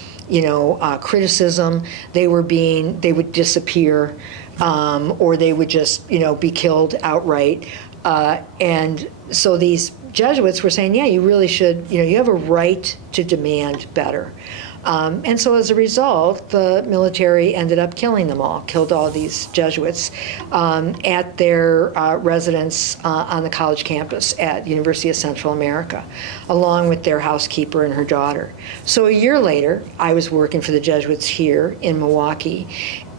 criticism, they would disappear, or they would just, be killed outright. And so these Jesuits were saying, yeah, you really should, you have a right to demand better. And so as a result, the military ended up killing them all, killed all these Jesuits at their residence on the college campus at the University of Central America, along with their housekeeper and her daughter. So a year later, I was working for the Jesuits here in Milwaukee,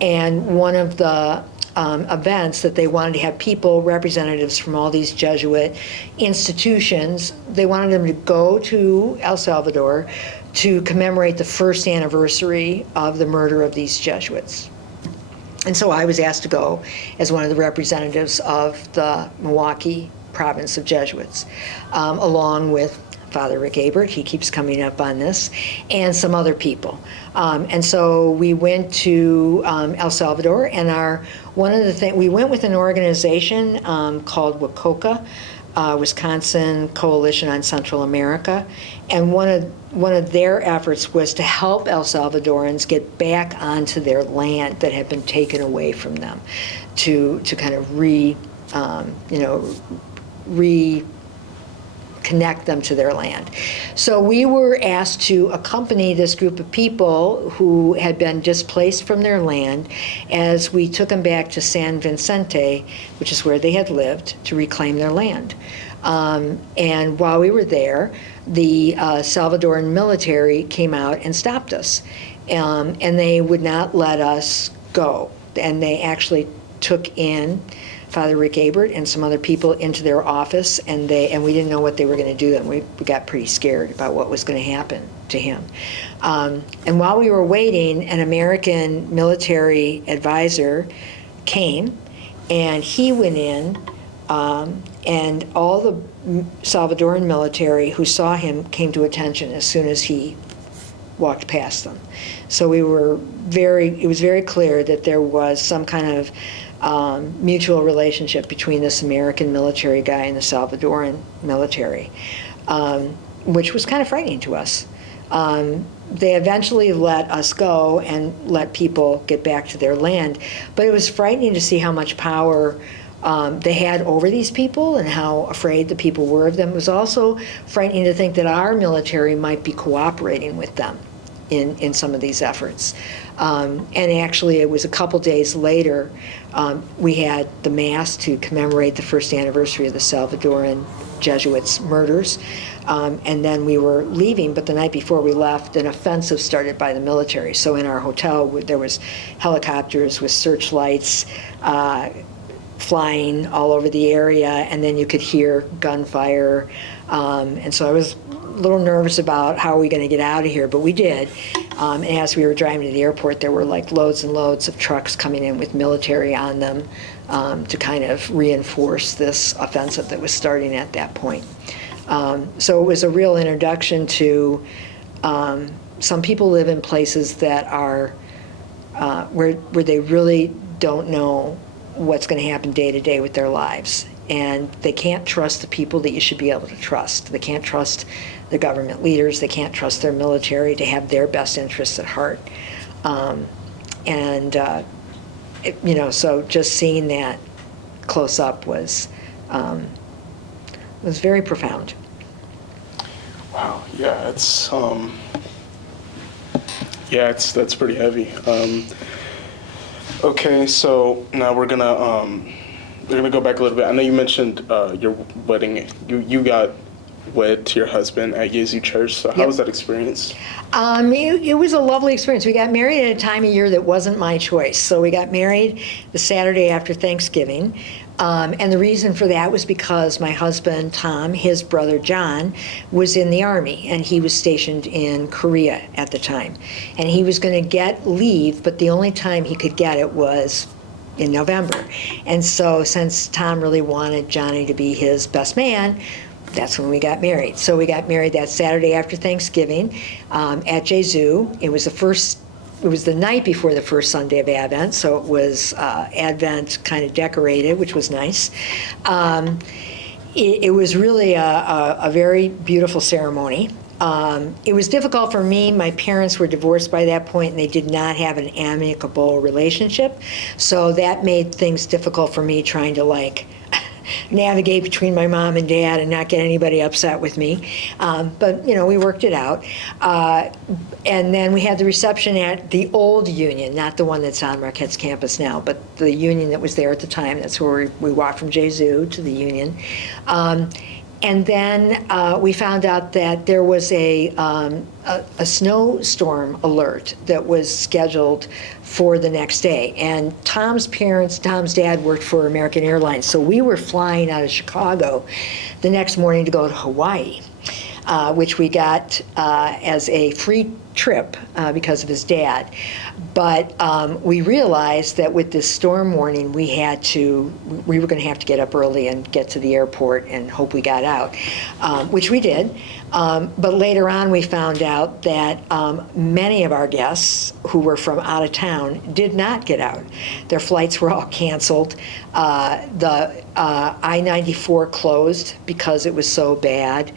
and one of the events that they wanted to have people, representatives from all these Jesuit institutions, they wanted them to go to El Salvador to commemorate the first anniversary of the murder of these Jesuits. And so I was asked to go as one of the representatives of the Milwaukee province of Jesuits, along with Father Rick Abert, he keeps coming up on this, and some other people. And so we went to El Salvador, and we went with an organization called WACOCA, Wisconsin Coalition on Central America, and one of their efforts was to help El Salvadorans get back onto their land that had been taken away from them, to kind of reconnect them to their land. So we were asked to accompany this group of people who had been displaced from their land as we took them back to San Vicente, which is where they had lived, to reclaim their land. And while we were there, the Salvadoran military came out and stopped us, and they would not let us go. And they actually took in Father Rick Abert and some other people into their office, and we didn't know what they were going to do, and we got pretty scared about what was going to happen to him. And while we were waiting, an American military advisor came, and he went in, and all the Salvadoran military who saw him came to attention as soon as he walked past them. So it was very clear that there was some kind of mutual relationship between this American military guy and the Salvadoran military, which was kind of frightening to us. They eventually let us go and let people get back to their land, but it was frightening to see how much power they had over these people and how afraid the people were of them. It was also frightening to think that our military might be cooperating with them in some of these efforts. And actually, it was a couple days later, we had the Mass to commemorate the first anniversary of the Salvadoran Jesuits' murders. And then we were leaving, but the night before we left, an offensive started by the military. So in our hotel, there was helicopters with searchlights flying all over the area, and then you could hear gunfire. And so I was a little nervous about how are we going to get out of here, but we did. And as we were driving to the airport, there were like loads and loads of trucks coming in with military on them to kind of reinforce this offensive that was starting at that point. So it was a real introduction to some people live in places that are where they really don't know what's going to happen day to day with their lives. And they can't trust the people that you should be able to trust. They can't trust the government leaders. They can't trust their military to have their best interests at heart. So just seeing that close up was very profound. Wow. Yeah, that's pretty heavy. Okay, so now we're gonna go back a little bit. I know you mentioned your wedding. You got wed to your husband at Gesu Church. So how was that experience? It was a lovely experience. We got married at a time of year that wasn't my choice. So we got married the Saturday after Thanksgiving. And the reason for that was because my husband, Tom, his brother, John, was in the Army, and he was stationed in Korea at the time. And he was going to get leave, but the only time he could get it was in November. And so since Tom really wanted Johnny to be his best man, that's when we got married. So we got married that Saturday after Thanksgiving at Gesu. It was the night before the first Sunday of Advent, so it was Advent kind of decorated, which was nice. It was really a very beautiful ceremony. It was difficult for me. My parents were divorced by that point, and they did not have an amicable relationship. So that made things difficult for me trying to navigate between my mom and dad and not get anybody upset with me. But, we worked it out. And then we had the reception at the old Union, not the one that's on Marquette's campus now, but the Union that was there at the time. That's where we walked from Gesu to the Union. And then we found out that there was a snowstorm alert that was scheduled for the next day. And Tom's dad worked for American Airlines, so we were flying out of Chicago the next morning to go to Hawaii, which we got as a free trip because of his dad. But we realized that with this storm warning, we were going to have to get up early and get to the airport and hope we got out, which we did. But later on, we found out that many of our guests who were from out of town did not get out. Their flights were all canceled. The I-94 closed because it was so bad.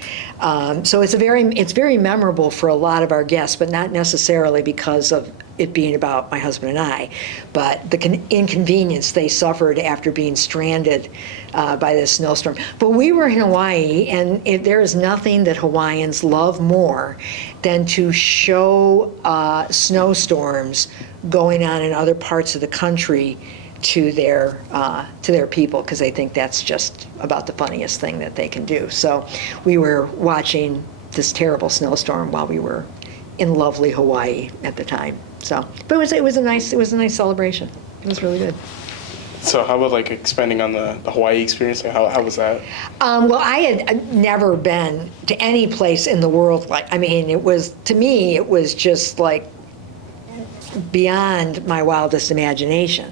So it's very memorable for a lot of our guests, but not necessarily because of it being about my husband and I, but the inconvenience they suffered after being stranded by this snowstorm. But we were in Hawaii, and there is nothing that Hawaiians love more than to show snowstorms going on in other parts of the country to their people, because they think that's just about the funniest thing that they can do. So we were watching this terrible snowstorm while we were in lovely Hawaii at the time. So, but it was a nice celebration. It was really good. So how about like expanding on the Hawaii experience? Like, how was that? Well, I had never been to any place in the world I mean, it was, to me, it was just like beyond my wildest imagination.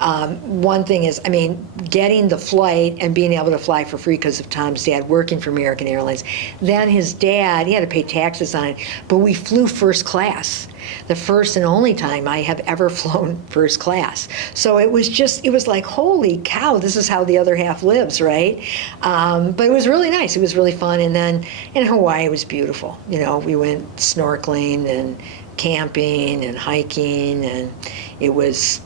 One thing is, I mean, getting the flight and being able to fly for free because of Tom's dad working for American Airlines. Then his dad, he had to pay taxes on it, but we flew first class. The first and only time I have ever flown first class. So it was like, holy cow, this is how the other half lives, right? But it was really nice. It was really fun. And then in Hawaii, it was beautiful. You know, we went snorkeling and camping and hiking, and it was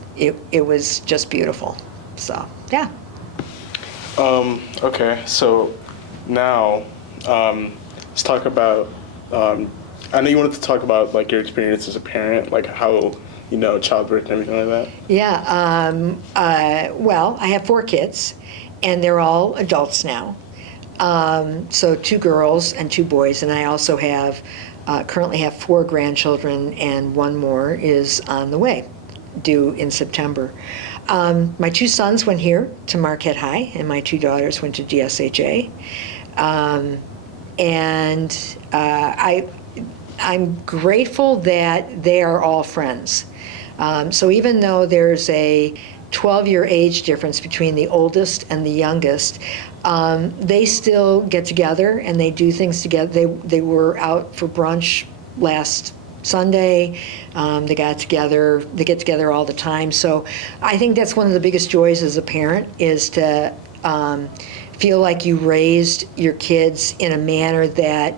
just beautiful. So yeah. Okay, so now let's talk about. I know you wanted to talk about like your experience as a parent, like how childbirth and everything like that. Yeah. Well, I have 4 kids, and they're all adults now. So 2 girls and 2 boys, and I also currently have 4 grandchildren, and 1 more is on the way, due in September. My 2 sons went here to Marquette High, and my 2 daughters went to GSHA. And I'm grateful that they are all friends. So even though there's a 12-year age difference between the oldest and the youngest, they still get together and they do things together. They were out for brunch last Sunday. They get together all the time. So I think that's one of the biggest joys as a parent, is to feel like you raised your kids in a manner that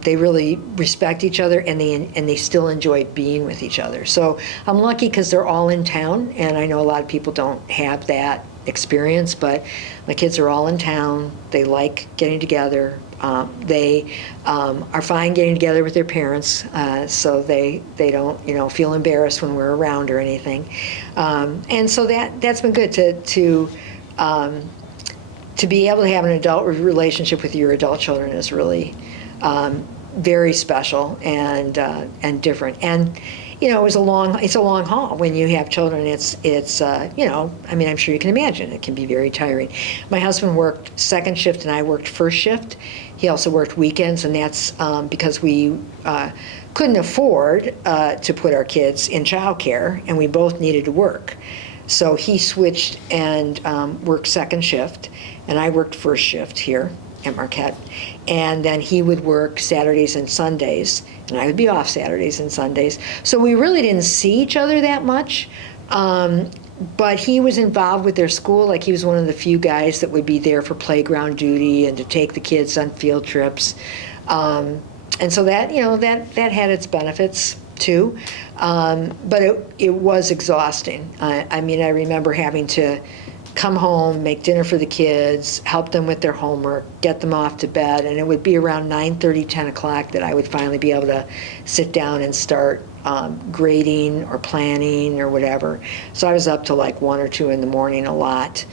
they really respect each other, and they still enjoy being with each other. So I'm lucky because they're all in town, and I know a lot of people don't have that experience, but my kids are all in town. They like getting together. They are fine getting together with their parents, so they don't feel embarrassed when we're around or anything. And so that's been good to be able to have an adult relationship with your adult children is really very special and different. And it's a long haul when you have children. I mean, I'm sure you can imagine it can be very tiring. My husband worked second shift and I worked first shift. He also worked weekends, and that's because we couldn't afford to put our kids in childcare, and we both needed to work. So he switched and worked second shift, and I worked first shift here at Marquette. And then he would work Saturdays and Sundays, and I would be off Saturdays and Sundays. So we really didn't see each other that much, but he was involved with their school. Like, he was one of the few guys that would be there for playground duty and to take the kids on field trips. And so that had its benefits too. But it was exhausting. I mean, I remember having to come home, make dinner for the kids, help them with their homework, get them off to bed, and it would be around 9:30, 10 o'clock that I would finally be able to sit down and start grading or planning or whatever. So I was up to like 1 or 2 in the morning a lot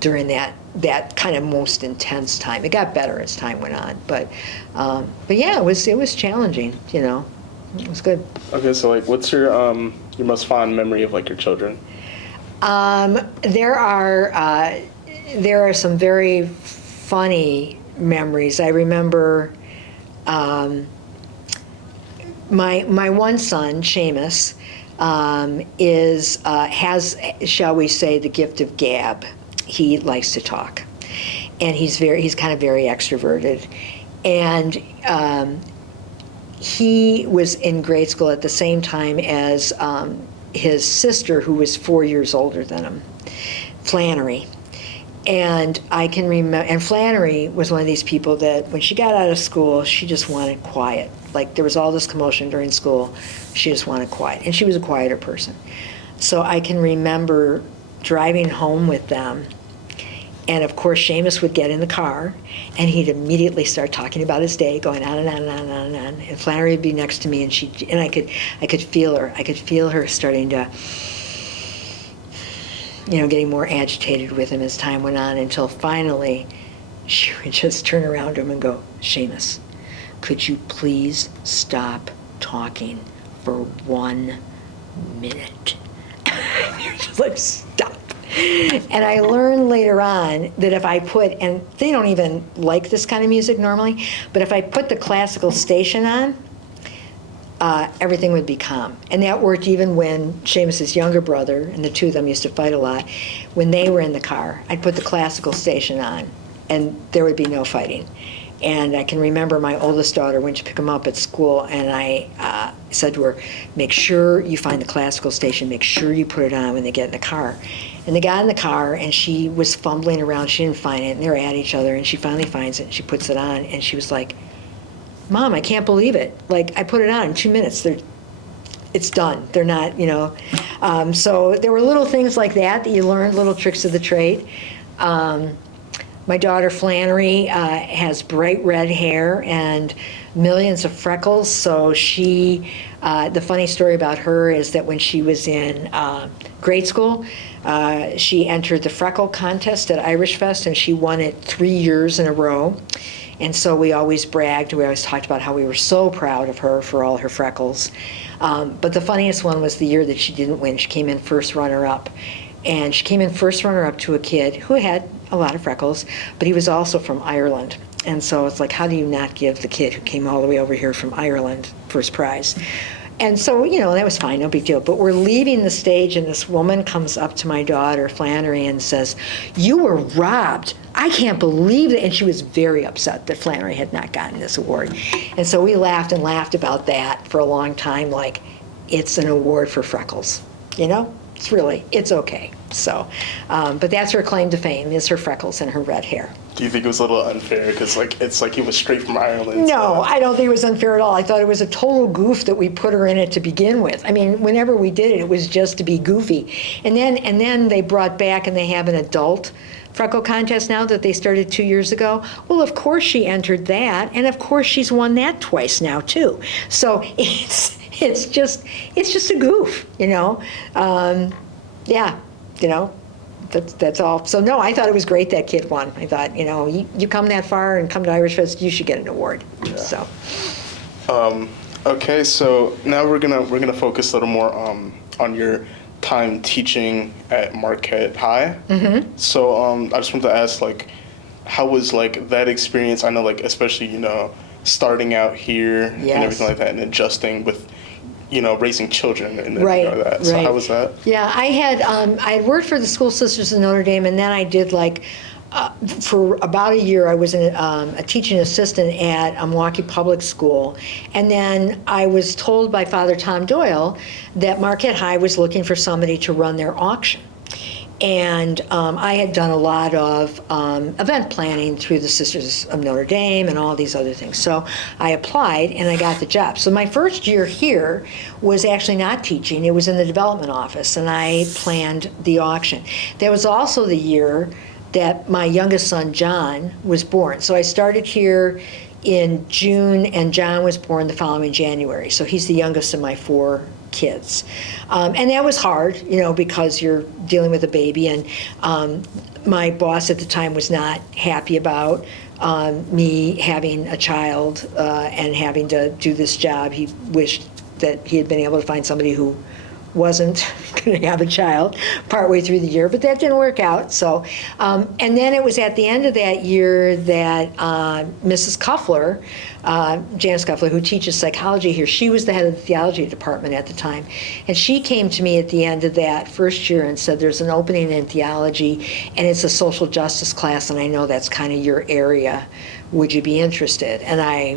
during that kind of most intense time. It got better as time went on, but yeah, it was challenging. It was good. Okay, so like, what's your most fond memory of like your children? There are some very funny memories. I remember my one son, Seamus, has, shall we say, the gift of gab. He likes to talk, and he's kind of very extroverted, and he was in grade school at the same time as his sister, who was 4 years older than him, Flannery. And I can remember, and Flannery was one of these people that when she got out of school, she just wanted quiet. Like, there was all this commotion during school, she just wanted quiet, and she was a quieter person. So I can remember driving home with them, and of course Seamus would get in the car, and he'd immediately start talking about his day, going on and on and on and on and on. And Flannery would be next to me, and I could feel her. I could feel her starting to, getting more agitated with him as time went on, until finally she would just turn around to him and go, "Seamus, could you please stop talking for 1 minute?" You're just like, stop. And I learned later on that if I put, and they don't even like this kind of music normally, but if I put the classical station on, everything would be calm. And that worked even when Seamus's younger brother, and the two of them used to fight a lot, when they were in the car, I'd put the classical station on, and there would be no fighting. And I can remember my oldest daughter went to pick him up at school, and I said to her, make sure you find the classical station, make sure you put it on when they get in the car. And they got in the car, and she was fumbling around, she didn't find it, and they were at each other, and she finally finds it, and she puts it on, and she was like, Mom, I can't believe it. Like, I put it on in 2 minutes, it's done. They're not, so there were little things like that you learned, little tricks of the trade. My daughter Flannery has bright red hair and millions of freckles, so the funny story about her is that when she was in grade school, she entered the Freckle contest at Irish Fest, and she won it 3 years in a row. And so we always bragged, we always talked about how we were so proud of her for all her freckles. But the funniest one was the year that she didn't win. She came in first runner-up. And she came in first runner-up to a kid who had a lot of freckles, but he was also from Ireland. And so it's like, how do you not give the kid who came all the way over here from Ireland first prize? And so, that was fine, no big deal. But we're leaving the stage, and this woman comes up to my daughter, Flannery, and says, you were robbed. I can't believe it. And she was very upset that Flannery had not gotten this award. And so we laughed and laughed about that for a long time, like, it's an award for freckles, it's okay. So, but that's her claim to fame, is her freckles and her red hair. Do you think it was a little unfair? Because it's like he was straight from Ireland. No, I don't think it was unfair at all. I thought it was a total goof that we put her in it to begin with. I mean, whenever we did it, it was just to be goofy. And then they brought back, and they have an adult Freckle contest now that they started 2 years ago. Well, of course she entered that, and of course she's won that twice now too. So it's just a goof, That's all. So no, I thought it was great that kid won. I thought, you come that far and come to Irish Fest, you should get an award. Yeah. So. Okay, so now we're gonna focus a little more on your time teaching at Marquette High. Mm-hmm. So I just wanted to ask, how was that experience? I know, especially starting out here. Yes. And everything like that, and adjusting with raising children and right, that. So how was that? Yeah, I had worked for the School Sisters of Notre Dame, and then I did for about a year I was a teaching assistant at a Milwaukee Public School, and then I was told by Father Tom Doyle that Marquette High was looking for somebody to run their auction. And I had done a lot of event planning through the Sisters of Notre Dame and all these other things. So I applied, and I got the job. So my first year here was actually not teaching. It was in the development office, and I planned the auction. That was also the year that my youngest son, John, was born. So I started here in June, and John was born the following January. So he's the youngest of my 4 kids. And that was hard, because you're dealing with a baby, and my boss at the time was not happy about me having a child and having to do this job. He wished that he had been able to find somebody who wasn't going to have a child partway through the year, but that didn't work out. So, and then it was at the end of that year that Mrs. Cuffler, Janice Cuffler, who teaches psychology here, she was the head of the theology department at the time, and she came to me at the end of that first year and said, there's an opening in theology, and it's a social justice class, and I know that's kind of your area. Would you be interested? And I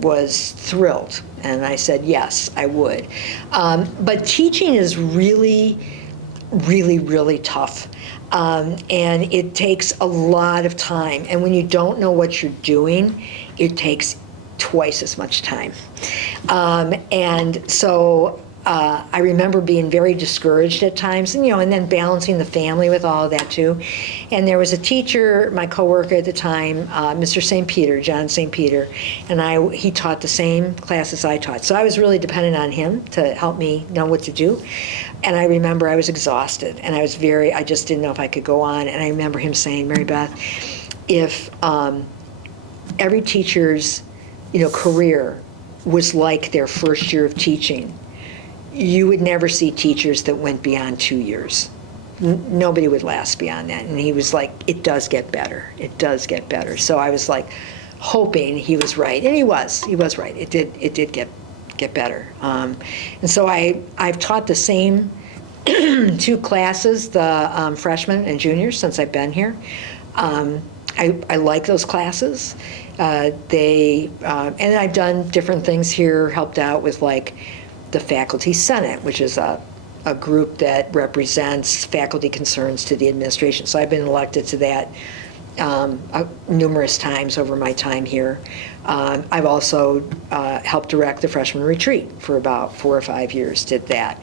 was thrilled, and I said yes, I would. But teaching is really, really, really tough, and it takes a lot of time, and when you don't know what you're doing, it takes twice as much time. And so I remember being very discouraged at times, and then balancing the family with all of that too. And there was a teacher, my coworker at the time, Mr. St. Peter, John St. Peter, and he taught the same classes I taught. So I was really dependent on him to help me know what to do. And I remember I was exhausted, and I just didn't know if I could go on. And I remember him saying, Mary Beth, if every teacher's career was like their first year of teaching, you would never see teachers that went beyond 2 years. nobody would last beyond that. And he was like, it does get better. It does get better. So I was like hoping he was right. And he was right. It did get better. And so I've taught the same two classes, the freshmen and juniors, since I've been here. I like those classes. And I've done different things here, helped out with like the Faculty Senate, which is a group that represents faculty concerns to the administration. So I've been elected to that numerous times over my time here. I've also helped direct the freshman retreat for about 4 or 5 years, did that.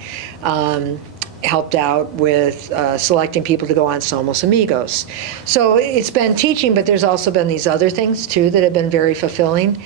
Helped out with selecting people to go on Somos Amigos. So it's been teaching, but there's also been these other things too that have been very fulfilling.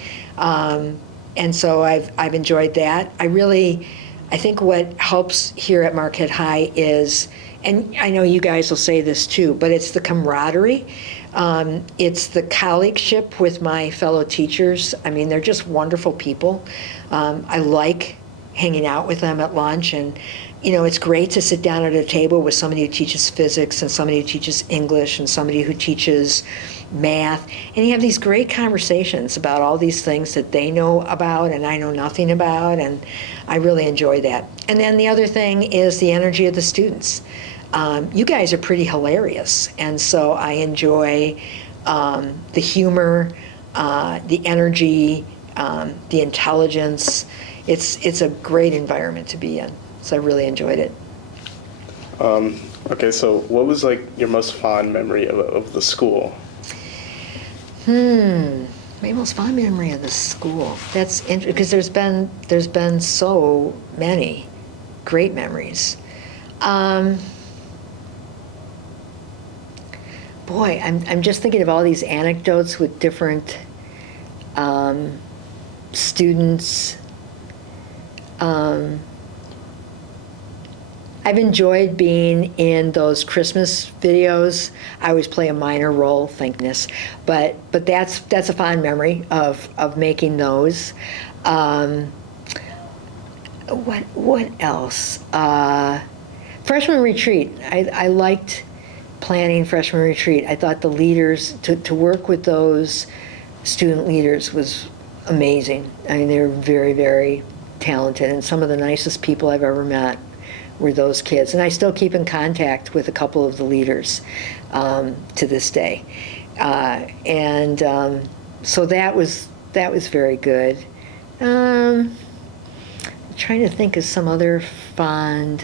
And so I've enjoyed that. I think what helps here at Marquette High is, and I know you guys will say this too, but it's the camaraderie. It's the colleagueship with my fellow teachers. I mean, they're just wonderful people. I like hanging out with them at lunch, and it's great to sit down at a table with somebody who teaches physics and somebody who teaches English and somebody who teaches math, and you have these great conversations about all these things that they know about and I know nothing about, and I really enjoy that. And then the other thing is the energy of the students. You guys are pretty hilarious, and so I enjoy the humor, the energy, the intelligence. It's a great environment to be in, so I really enjoyed it. Okay, so what was like your most fond memory of the school? My most fond memory of the school. That's interesting because there's been so many great memories. Boy, I'm just thinking of all these anecdotes with different students. I've enjoyed being in those Christmas videos. I always play a minor role, thank goodness, but that's a fond memory of making those. What else? Freshman retreat. I liked planning freshman retreat. I thought the leaders, to work with those student leaders was amazing. I mean, they were very, very talented, and some of the nicest people I've ever met were those kids. And I still keep in contact with a couple of the leaders to this day. So that was very good. I'm trying to think of some other fond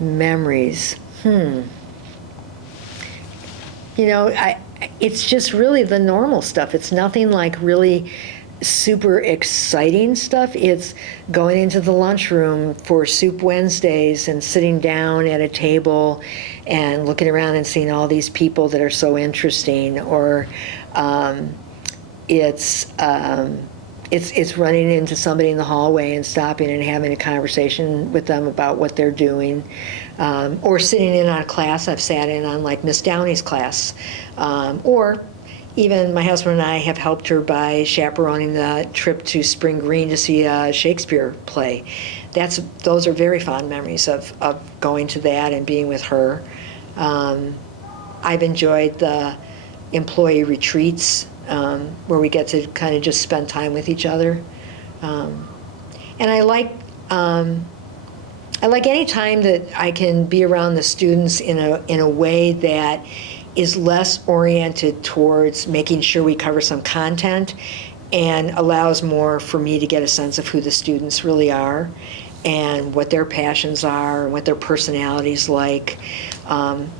memories. It's just really the normal stuff. It's nothing like really super exciting stuff. It's going into the lunchroom for Soup Wednesdays and sitting down at a table and looking around and seeing all these people that are so interesting. Or it's running into somebody in the hallway and stopping and having a conversation with them about what they're doing. Or sitting in on a class. I've sat in on like Miss Downey's class. Or even my husband and I have helped her by chaperoning the trip to Spring Green to see a Shakespeare play. Those are very fond memories of going to that and being with her. I've enjoyed the employee retreats where we get to kind of just spend time with each other. And I like any time that I can be around the students in a way that is less oriented towards making sure we cover some content and allows more for me to get a sense of who the students really are and what their passions are and what their personality's like.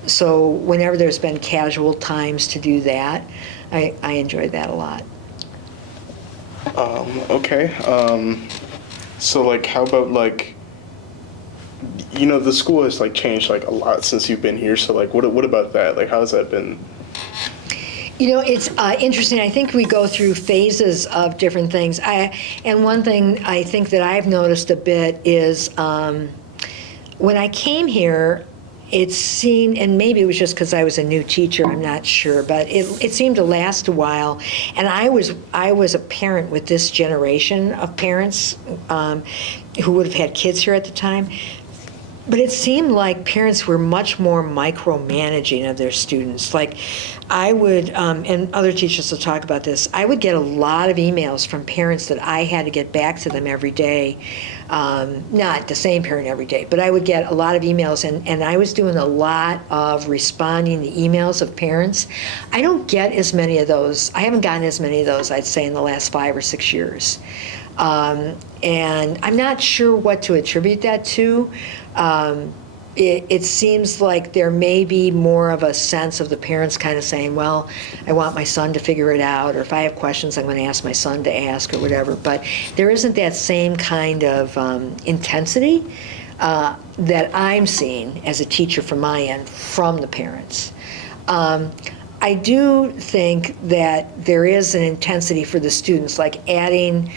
So whenever there's been casual times to do that, I enjoy that a lot. Okay. So like, how about like, the school has like changed like a lot since you've been here. So like, what about that? Like, how's that been? It's interesting. I think we go through phases of different things. And one thing I think that I've noticed a bit is when I came here, it seemed, and maybe it was just because I was a new teacher, I'm not sure, but it seemed to last a while. And I was a parent with this generation of parents who would have had kids here at the time. But it seemed like parents were much more micromanaging of their students. Like I would, and other teachers will talk about this, I would get a lot of emails from parents that I had to get back to them every day. Not the same parent every day, but I would get a lot of emails, and I was doing a lot of responding to emails of parents. I don't get as many of those. I haven't gotten as many of those, I'd say, in the last 5 or 6 years. And I'm not sure what to attribute that to. It seems like there may be more of a sense of the parents kind of saying, well, I want my son to figure it out, or if I have questions, I'm going to ask my son to ask, or whatever. But there isn't that same kind of intensity that I'm seeing as a teacher from my end from the parents. I do think that there is an intensity for the students, like adding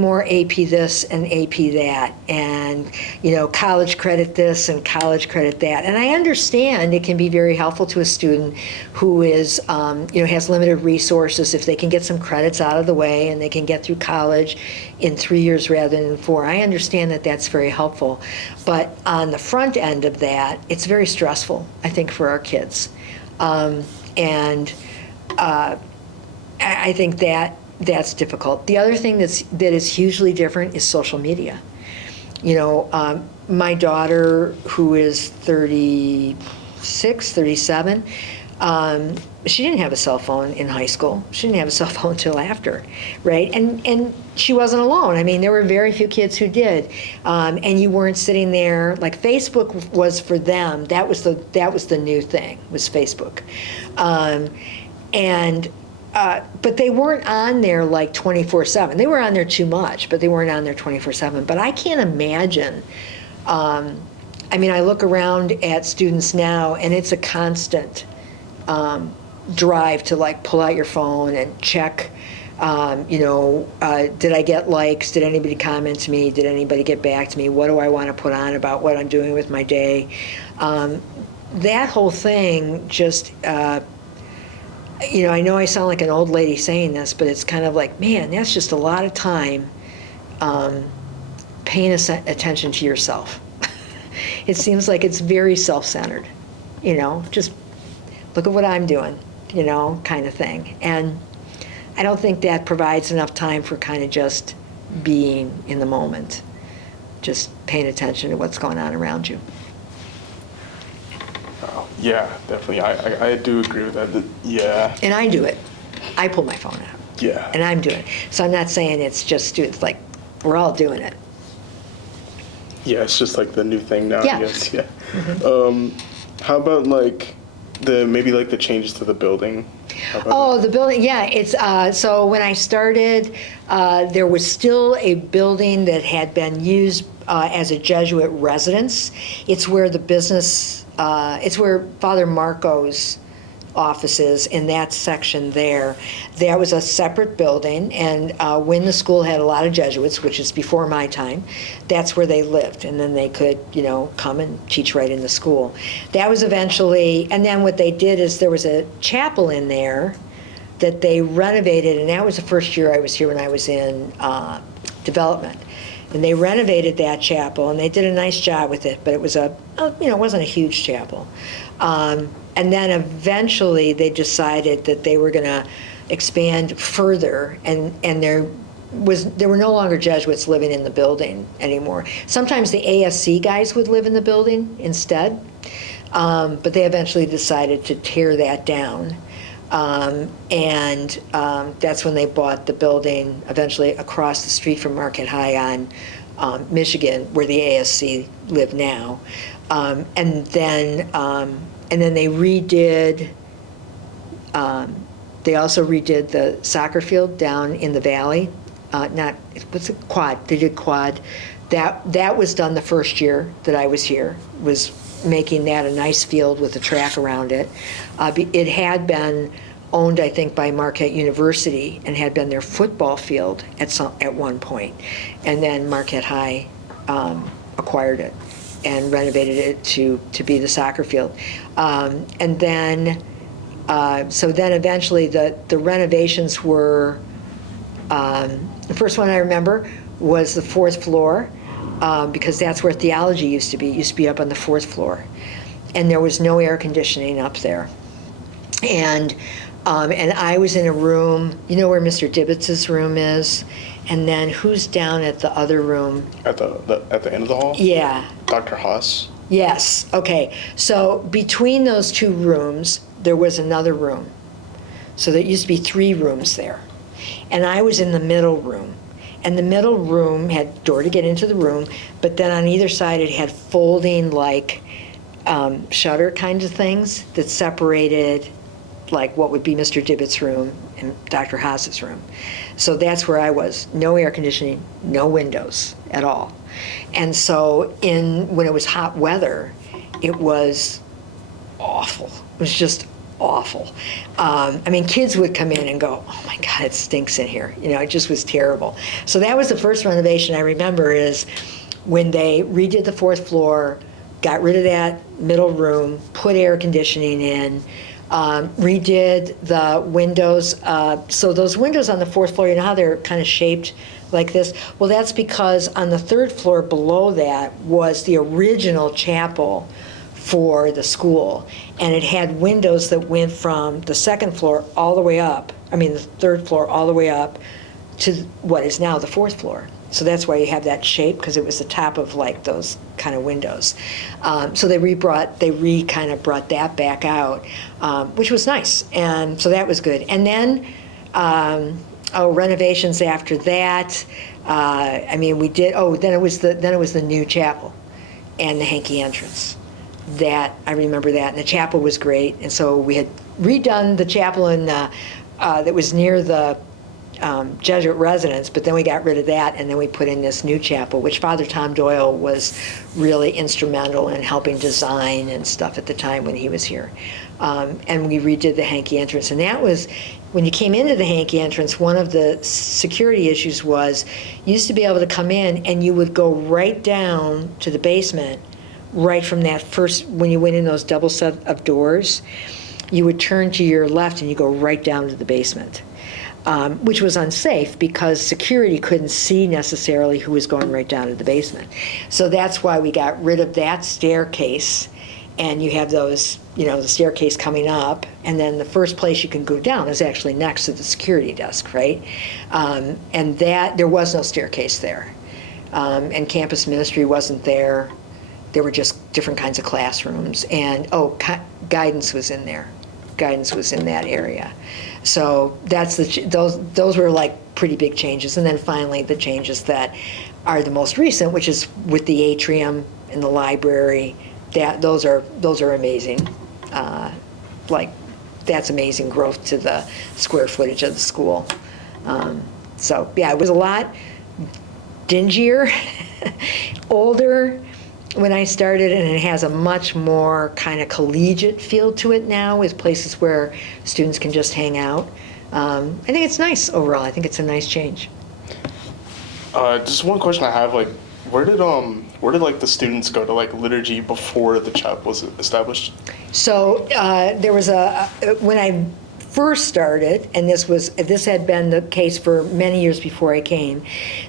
more AP this and AP that, and college credit this and college credit that. And I understand it can be very helpful to a student who is has limited resources if they can get some credits out of the way and they can get through college in 3 years rather than 4. I understand that that's very helpful, but on the front end of that, it's very stressful, I think, for our kids. I think that's difficult. The other thing that is hugely different is social media. My daughter, who is 36, 37, she didn't have a cell phone in high school. She didn't have a cell phone until after, right? And she wasn't alone. I mean, there were very few kids who did, and you weren't sitting there. Like Facebook was for them. That was the new thing, was Facebook, but they weren't on there like 24/7. They were on there too much, but they weren't on there 24/7. But I can't imagine. I look around at students now, and it's a constant drive to like pull out your phone and check. Did I get likes? Did anybody comment to me? Did anybody get back to me? What do I want to put on about what I'm doing with my day? That whole thing just. I know I sound like an old lady saying this, but it's kind of like, man, that's just a lot of time paying attention to yourself. It seems like it's very self-centered, just look at what I'm doing, kind of thing. And I don't think that provides enough time for kind of just being in the moment, just paying attention to what's going on around you. Yeah, definitely. I do agree with that. Yeah. And I do it. I pull my phone out. Yeah. And I'm doing it. So I'm not saying it's just students. Like, we're all doing it. Yeah, it's just like the new thing now, Yeah. I guess. Yeah. Mm-hmm. How about like the changes to the building? The building, yeah. It's so when I started, there was still a building that had been used as a Jesuit residence. It's where the business. It's where Father Marco's office is, in that section there. That was a separate building, and when the school had a lot of Jesuits, which is before my time, that's where they lived, and then they could, come and teach right in the school. That was eventually, and then what they did is there was a chapel in there that they renovated, and that was the first year I was here when I was in development. And they renovated that chapel, and they did a nice job with it, but it was it wasn't a huge chapel. And then eventually they decided that they were going to expand further, and there were no longer Jesuits living in the building anymore. Sometimes the ASC guys would live in the building instead, but they eventually decided to tear that down. That's when they bought the building eventually across the street from Marquette High on Michigan, where the ASC live now. And then they redid. They also redid the soccer field down in the valley. Quad? They did quad. That was done the first year that I was here. Was making that a nice field with a track around it. It had been owned, I think, by Marquette University and had been their football field at one point. And then Marquette High acquired it and renovated it to be the soccer field. So then eventually the renovations were, the first one I remember was the 4th floor. because that's where theology used to be. It used to be up on the 4th floor. And there was no air conditioning up there. And I was in a room, you know where Mr. Dibbitz's room is? And then who's down at the other room? At the end of the hall? Yeah. Dr. Haas. Yes, okay. So between those 2 rooms, there was another room. So there used to be 3 rooms there. And I was in the middle room. And the middle room had a door to get into the room, but then on either side it had folding like shutter kinds of things that separated like what would be Mr. Dibbitt's room and Dr. Haas's room. So that's where I was. No air conditioning, no windows at all. And so when it was hot weather, it was awful. It was just awful. I mean, kids would come in and go, oh my God, it stinks in here. You know, it just was terrible. So that was the first renovation I remember, is when they redid the 4th floor, got rid of that middle room, put air conditioning in, redid the windows. So those windows on the 4th floor, you know how they're kind of shaped like this? Well, that's because on the 3rd floor below that was the original chapel for the school, and it had windows that went from the 2nd floor all the way up, the 3rd floor all the way up to what is now the 4th floor. So that's why you have that shape, because it was the top of like those kind of windows. So they kind of brought that back out, which was nice, and so that was good. And then renovations after that. We did. Then it was the new chapel, and the hanky entrance. That I remember that, and the chapel was great. And so we had redone the chapel that was near the Jesuit residence, but then we got rid of that, and then we put in this new chapel, which Father Tom Doyle was really instrumental in helping design and stuff at the time when he was here. And we redid the hanky entrance, and that was, when you came into the hanky entrance, one of the security issues was you used to be able to come in and you would go right down to the basement, right from that first, when you went in those double set of doors, you would turn to your left and you go right down to the basement. Which was unsafe because security couldn't see necessarily who was going right down to the basement. So that's why we got rid of that staircase, and you have those, the staircase coming up, and then the first place you can go down is actually next to the security desk, right? And that, there was no staircase there. And campus ministry wasn't there. There were just different kinds of classrooms, and guidance was in there. Guidance was in that area. So that's those were like pretty big changes. And then finally the changes that are the most recent, which is with the atrium and the library. Those are amazing. That's amazing growth to the square footage of the school. So yeah, it was a lot dingier, older when I started, and it has a much more kind of collegiate feel to it now, with places where students can just hang out. I think it's nice overall. I think it's a nice change. Just one question I have, where did the students go to liturgy before the chapel was established? So there was when I first started, and this had been the case for many years before I came,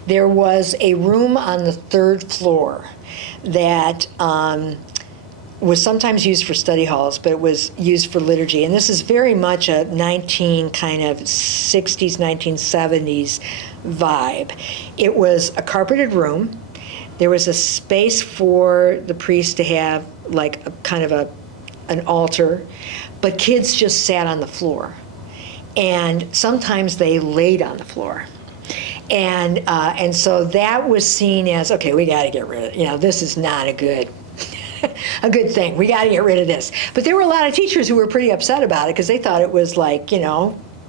there was a room on the 3rd floor that was sometimes used for study halls, but it was used for liturgy. And this is very much a 60s, 1970s vibe. It was a carpeted room. There was a space for the priest to have an altar, but kids just sat on the floor. And sometimes they laid on the floor. And so that was seen as, okay, we got to get rid of it. This is not a good thing. We got to get rid of this. But there were a lot of teachers who were pretty upset about it because they thought it was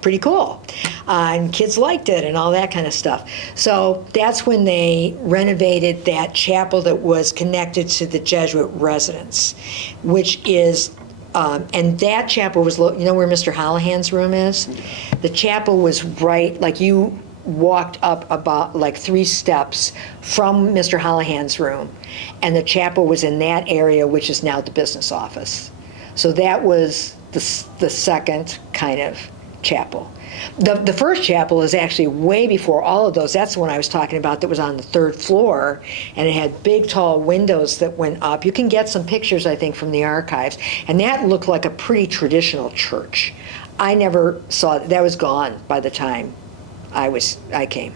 pretty cool. And kids liked it and all that kind of stuff. So that's when they renovated that chapel that was connected to the Jesuit residence, which is, and that chapel was, where Mr. Holohan's room is? The chapel was right, you walked up about 3 steps from Mr. Holohan's room, and the chapel was in that area, which is now the business office. So that was the second kind of chapel. The first chapel is actually way before all of those. That's the one I was talking about that was on the third floor, and it had big, tall windows that went up. You can get some pictures, I think, from the archives, and that looked like a pretty traditional church. I never saw it. That was gone by the time I came.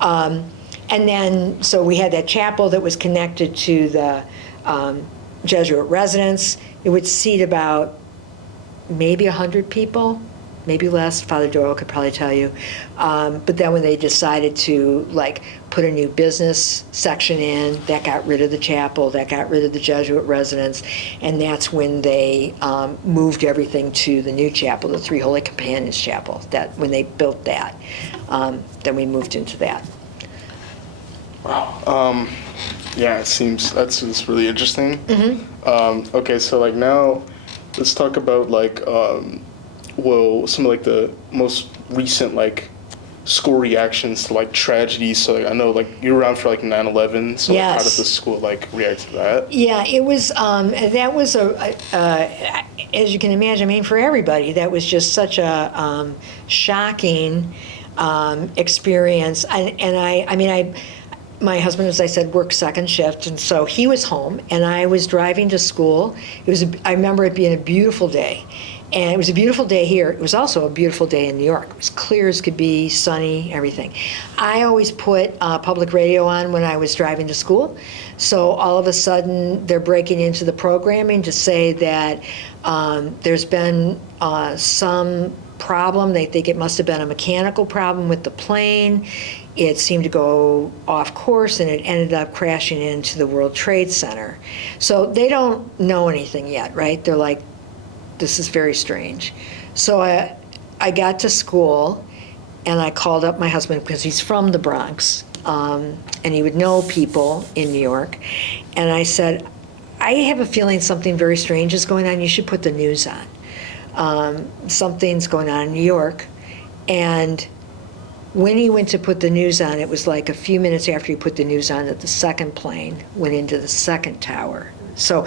And then, so we had that chapel that was connected to the Jesuit residence. It would seat about maybe 100 people, maybe less. Father Doyle could probably tell you. But then when they decided to put a new business section in, that got rid of the chapel, that got rid of the Jesuit residence, and that's when they moved everything to the new chapel, the Three Holy Companions Chapel. That when they built that, then we moved into that. Wow. Yeah, it seems it's really interesting. Mm-hmm. Okay, so now let's talk about some of the most recent school reactions to tragedies. So I know you were around for 9/11. So yes. How did the school react to that? Yeah, it was. That was as you can imagine. I mean, for everybody, that was just such a shocking experience. My husband, as I said, worked second shift, and so he was home, and I was driving to school. I remember it being a beautiful day, and it was a beautiful day here. It was also a beautiful day in New York. It was clear as could be, sunny, everything. I always put public radio on when I was driving to school, so all of a sudden they're breaking into the programming to say that there's been some problem. They think it must have been a mechanical problem with the plane. It seemed to go off course, and it ended up crashing into the World Trade Center. So they don't know anything yet, right? They're like, this is very strange. So I got to school, and I called up my husband because he's from the Bronx, and he would know people in New York. And I said, I have a feeling something very strange is going on. You should put the news on. Something's going on in New York. And when he went to put the news on, it was a few minutes after he put the news on that the second plane went into the second tower. So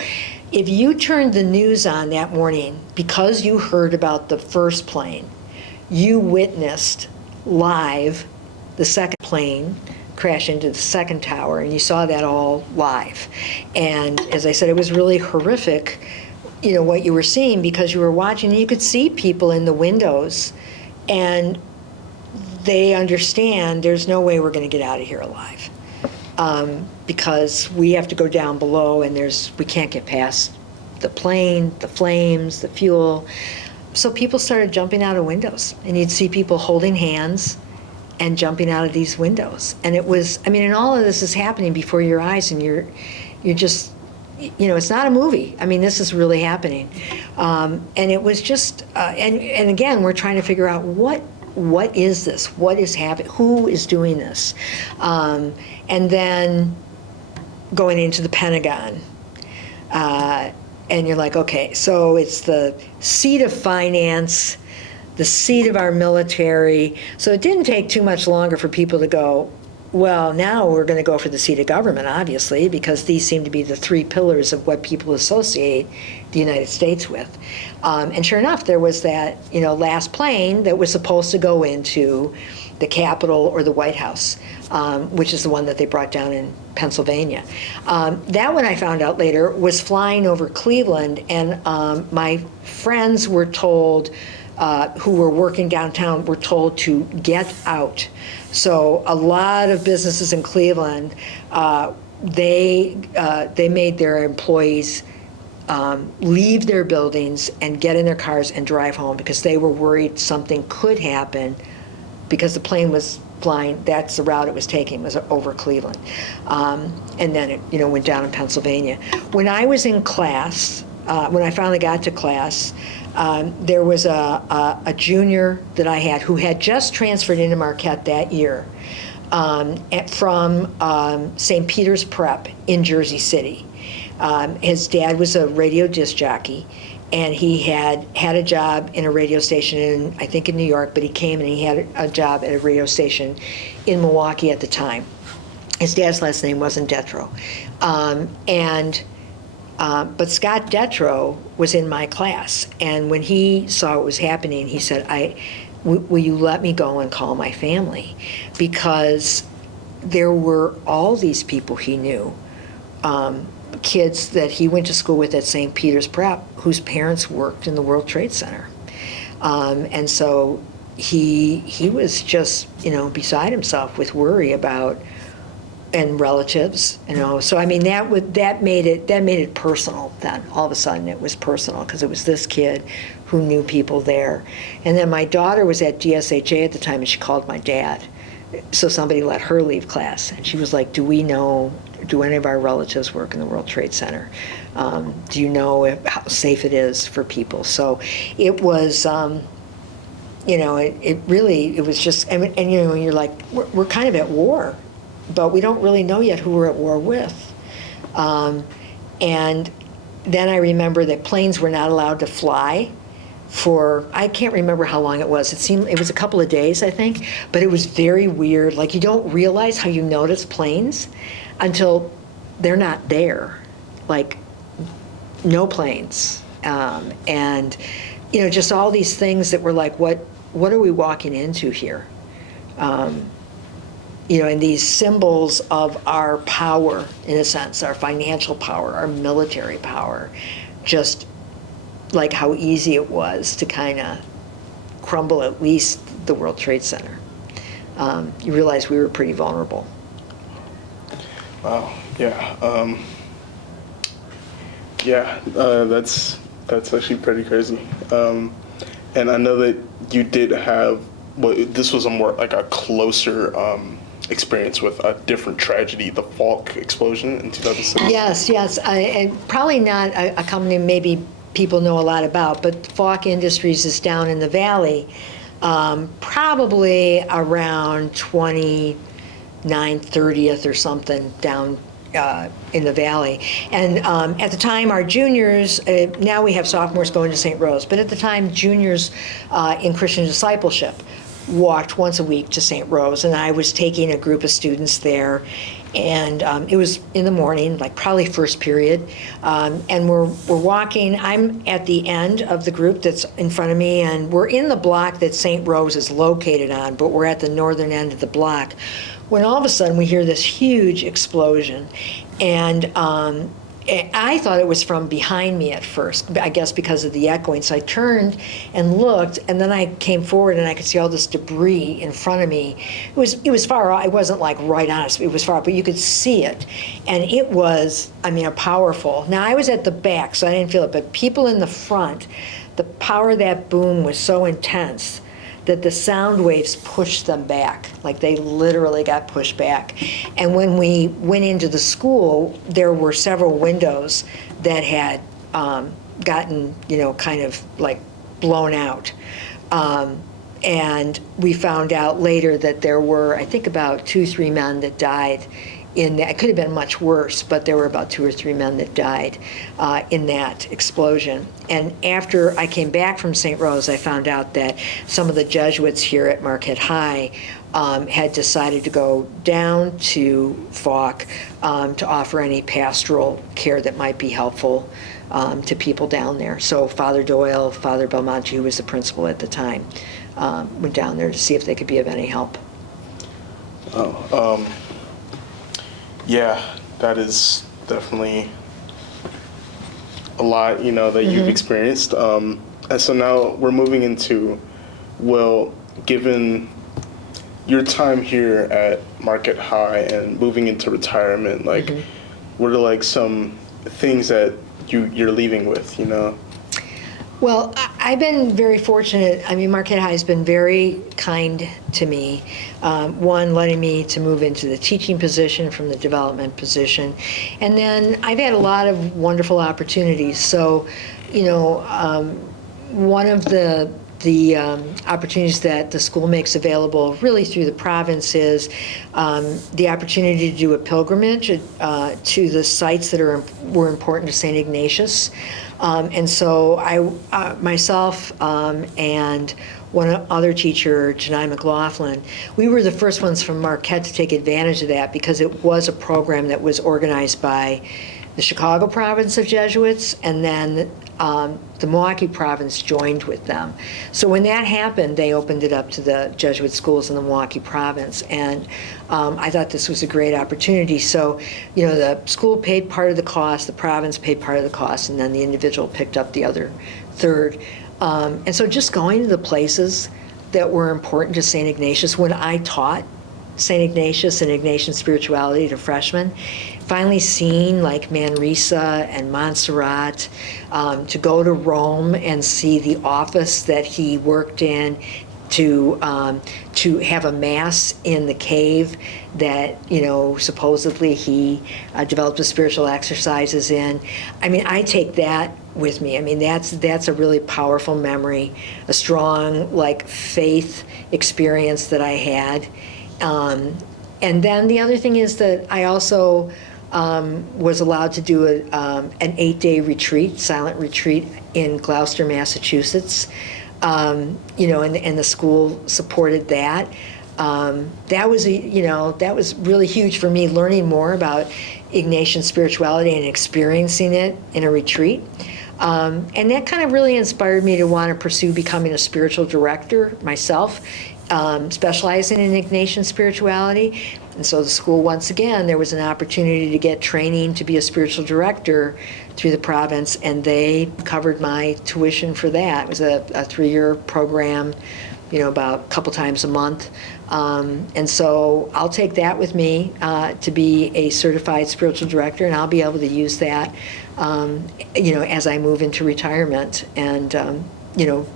if you turned the news on that morning because you heard about the first plane, you witnessed live the second plane crash into the second tower, and you saw that all live. And as I said, it was really horrific, what you were seeing, because you were watching, and you could see people in the windows, and they understand there's no way we're going to get out of here alive, because we have to go down below, and we can't get past the plane, the flames, the fuel. So people started jumping out of windows, and you'd see people holding hands and jumping out of these windows. And it was, and all of this is happening before your eyes, and you're just, it's not a movie. This is really happening. And it was just, and again, we're trying to figure out what is this? What is happening? Who is doing this? And then going into the Pentagon, and you're like, okay, so it's the seat of finance, the seat of our military. So it didn't take too much longer for people to go, well, now we're going to go for the seat of government, obviously, because these seem to be the three pillars of what people associate the United States with. And sure enough, there was that, last plane that was supposed to go into the Capitol or the White House, which is the one that they brought down in Pennsylvania. That one, I found out later, was flying over Cleveland, and my friends were told, who were working downtown, were told to get out. So a lot of businesses in Cleveland, they made their employees leave their buildings and get in their cars and drive home, because they were worried something could happen, because the plane was flying. That's the route it was taking, was over Cleveland, and then it went down in Pennsylvania. When I was in class, when I finally got to class, there was a junior that I had who had just transferred into Marquette that year from St. Peter's Prep in Jersey City. His dad was a radio disc jockey, and he had a job in a radio station I think in New York, but he came and he had a job at a radio station in Milwaukee at the time. His dad's last name wasn't Detro. But Scott Detro was in my class, and when he saw what was happening, he said, will you let me go and call my family? Because there were all these people he knew, kids that he went to school with at St. Peter's Prep, whose parents worked in the World Trade Center. And so he was just, beside himself with worry about, and relatives, So I mean, that made it personal. Then all of a sudden it was personal because it was this kid who knew people there. And then my daughter was at GSHA at the time, and she called my dad. So somebody let her leave class, and she was like, "Do any of our relatives work in the World Trade Center? Do you know how safe it is for people?" So it was. It was just, and you're like, we're kind of at war, but we don't really know yet who we're at war with. And then I remember that planes were not allowed to fly for, I can't remember how long it was. It was a couple of days, I think, but it was very weird. Like, you don't realize how you notice planes until they're not there. Like, no planes. And, just all these things that were like, what are we walking into here? And these symbols of our power, in a sense, our financial power, our military power, just like how easy it was to kind of crumble at least the World Trade Center. You realize we were pretty vulnerable. Wow. Yeah. That's actually pretty crazy. And I know that you did have, this was a more like a closer experience with a different tragedy, the Falk Explosion in 2006. Yes. And probably not a company maybe people know a lot about, but Falk Industries is down in the valley, probably around 29th, 30th or something down in the valley. And at the time, our juniors, now we have sophomores going to St. Rose, but at the time, juniors in Christian discipleship walked once a week to St. Rose, and I was taking a group of students there, and it was in the morning, like probably first period, and we're walking. I'm at the end of the group that's in front of me, and we're in the block that St. Rose is located on, but we're at the northern end of the block, when all of a sudden we hear this huge explosion, and I thought it was from behind me at first, I guess because of the echoing. So I turned and looked, and then I came forward and I could see all this debris in front of me. It was far off. It wasn't like right on us. It was far, but you could see it. And it was, a powerful. Now I was at the back, so I didn't feel it, but people in the front, the power of that boom was so intense that the sound waves pushed them back, like they literally got pushed back. And when we went into the school, there were several windows that had gotten, kind of like blown out. And we found out later that there were, I think, about 2-3 men that died in that. It could have been much worse, but there were about 2 or 3 men that died in that explosion. And after I came back from St. Rose, I found out that some of the Jesuits here at Marquette High had decided to go down to Falk to offer any pastoral care that might be helpful to people down there. So Father Doyle, Father Belmonte, who was the principal at the time, went down there to see if they could be of any help. Oh, yeah, that is definitely a lot, that you've experienced. And so now we're moving into, given your time here at Marquette High and moving into retirement, what are some things that you're leaving with, Well, I've been very fortunate. Marquette High has been very kind to me. One, letting me to move into the teaching position from the development position. And then I've had a lot of wonderful opportunities. So, one of the opportunities that the school makes available really through the province is the opportunity to do a pilgrimage to the sites that were important to St. Ignatius. And so I, myself and one other teacher, Janai McLaughlin, we were the first ones from Marquette to take advantage of that because it was a program that was organized by the Chicago province of Jesuits and then the Milwaukee province joined with them. So when that happened, they opened it up to the Jesuit schools in the Milwaukee province, and I thought this was a great opportunity. So, the school paid part of the cost, the province paid part of the cost, and then the individual picked up the other third. And so just going to the places that were important to St. Ignatius when I taught St. Ignatius and Ignatian spirituality to freshmen, finally seeing like Manresa and Montserrat, to go to Rome and see the office that he worked in, to have a mass in the cave that supposedly he developed the spiritual exercises in. I mean, I take that with me. I mean, that's a really powerful memory, a strong like faith experience that I had. And then the other thing is that I also was allowed to do an 8-day retreat, silent retreat in Gloucester, Massachusetts. And the school supported that. That was really huge for me, learning more about Ignatian spirituality and experiencing it in a retreat. And that kind of really inspired me to want to pursue becoming a spiritual director myself, specializing in Ignatian spirituality. And so the school, once again, there was an opportunity to get training to be a spiritual director through the province, and they covered my tuition for that. It was a 3-year program, about a couple times a month. And so I'll take that with me to be a certified spiritual director, and I'll be able to use that, as I move into retirement and,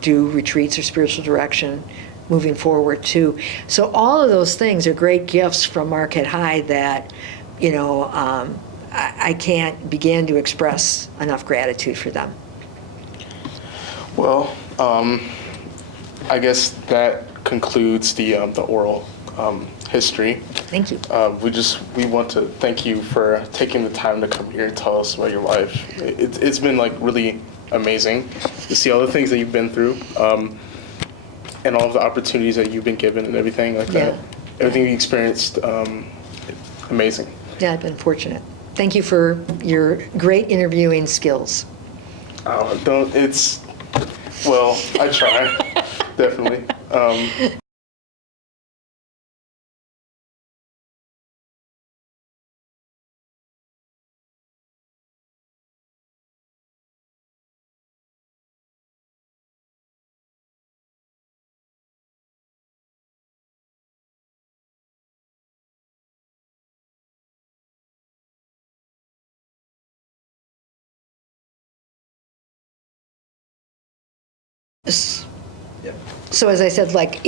do retreats or spiritual direction moving forward too. So all of those things are great gifts from Marquette High that, I can't begin to express enough gratitude for them. Well, I guess that concludes the oral history. Thank you. We want to thank you for taking the time to come here and tell us about your life. It's been like really amazing to see all the things that you've been through, and all of the opportunities that you've been given and everything like that. Everything you experienced, amazing. Yeah, I've been fortunate. Thank you for your great interviewing skills. I try, definitely. So as I said, like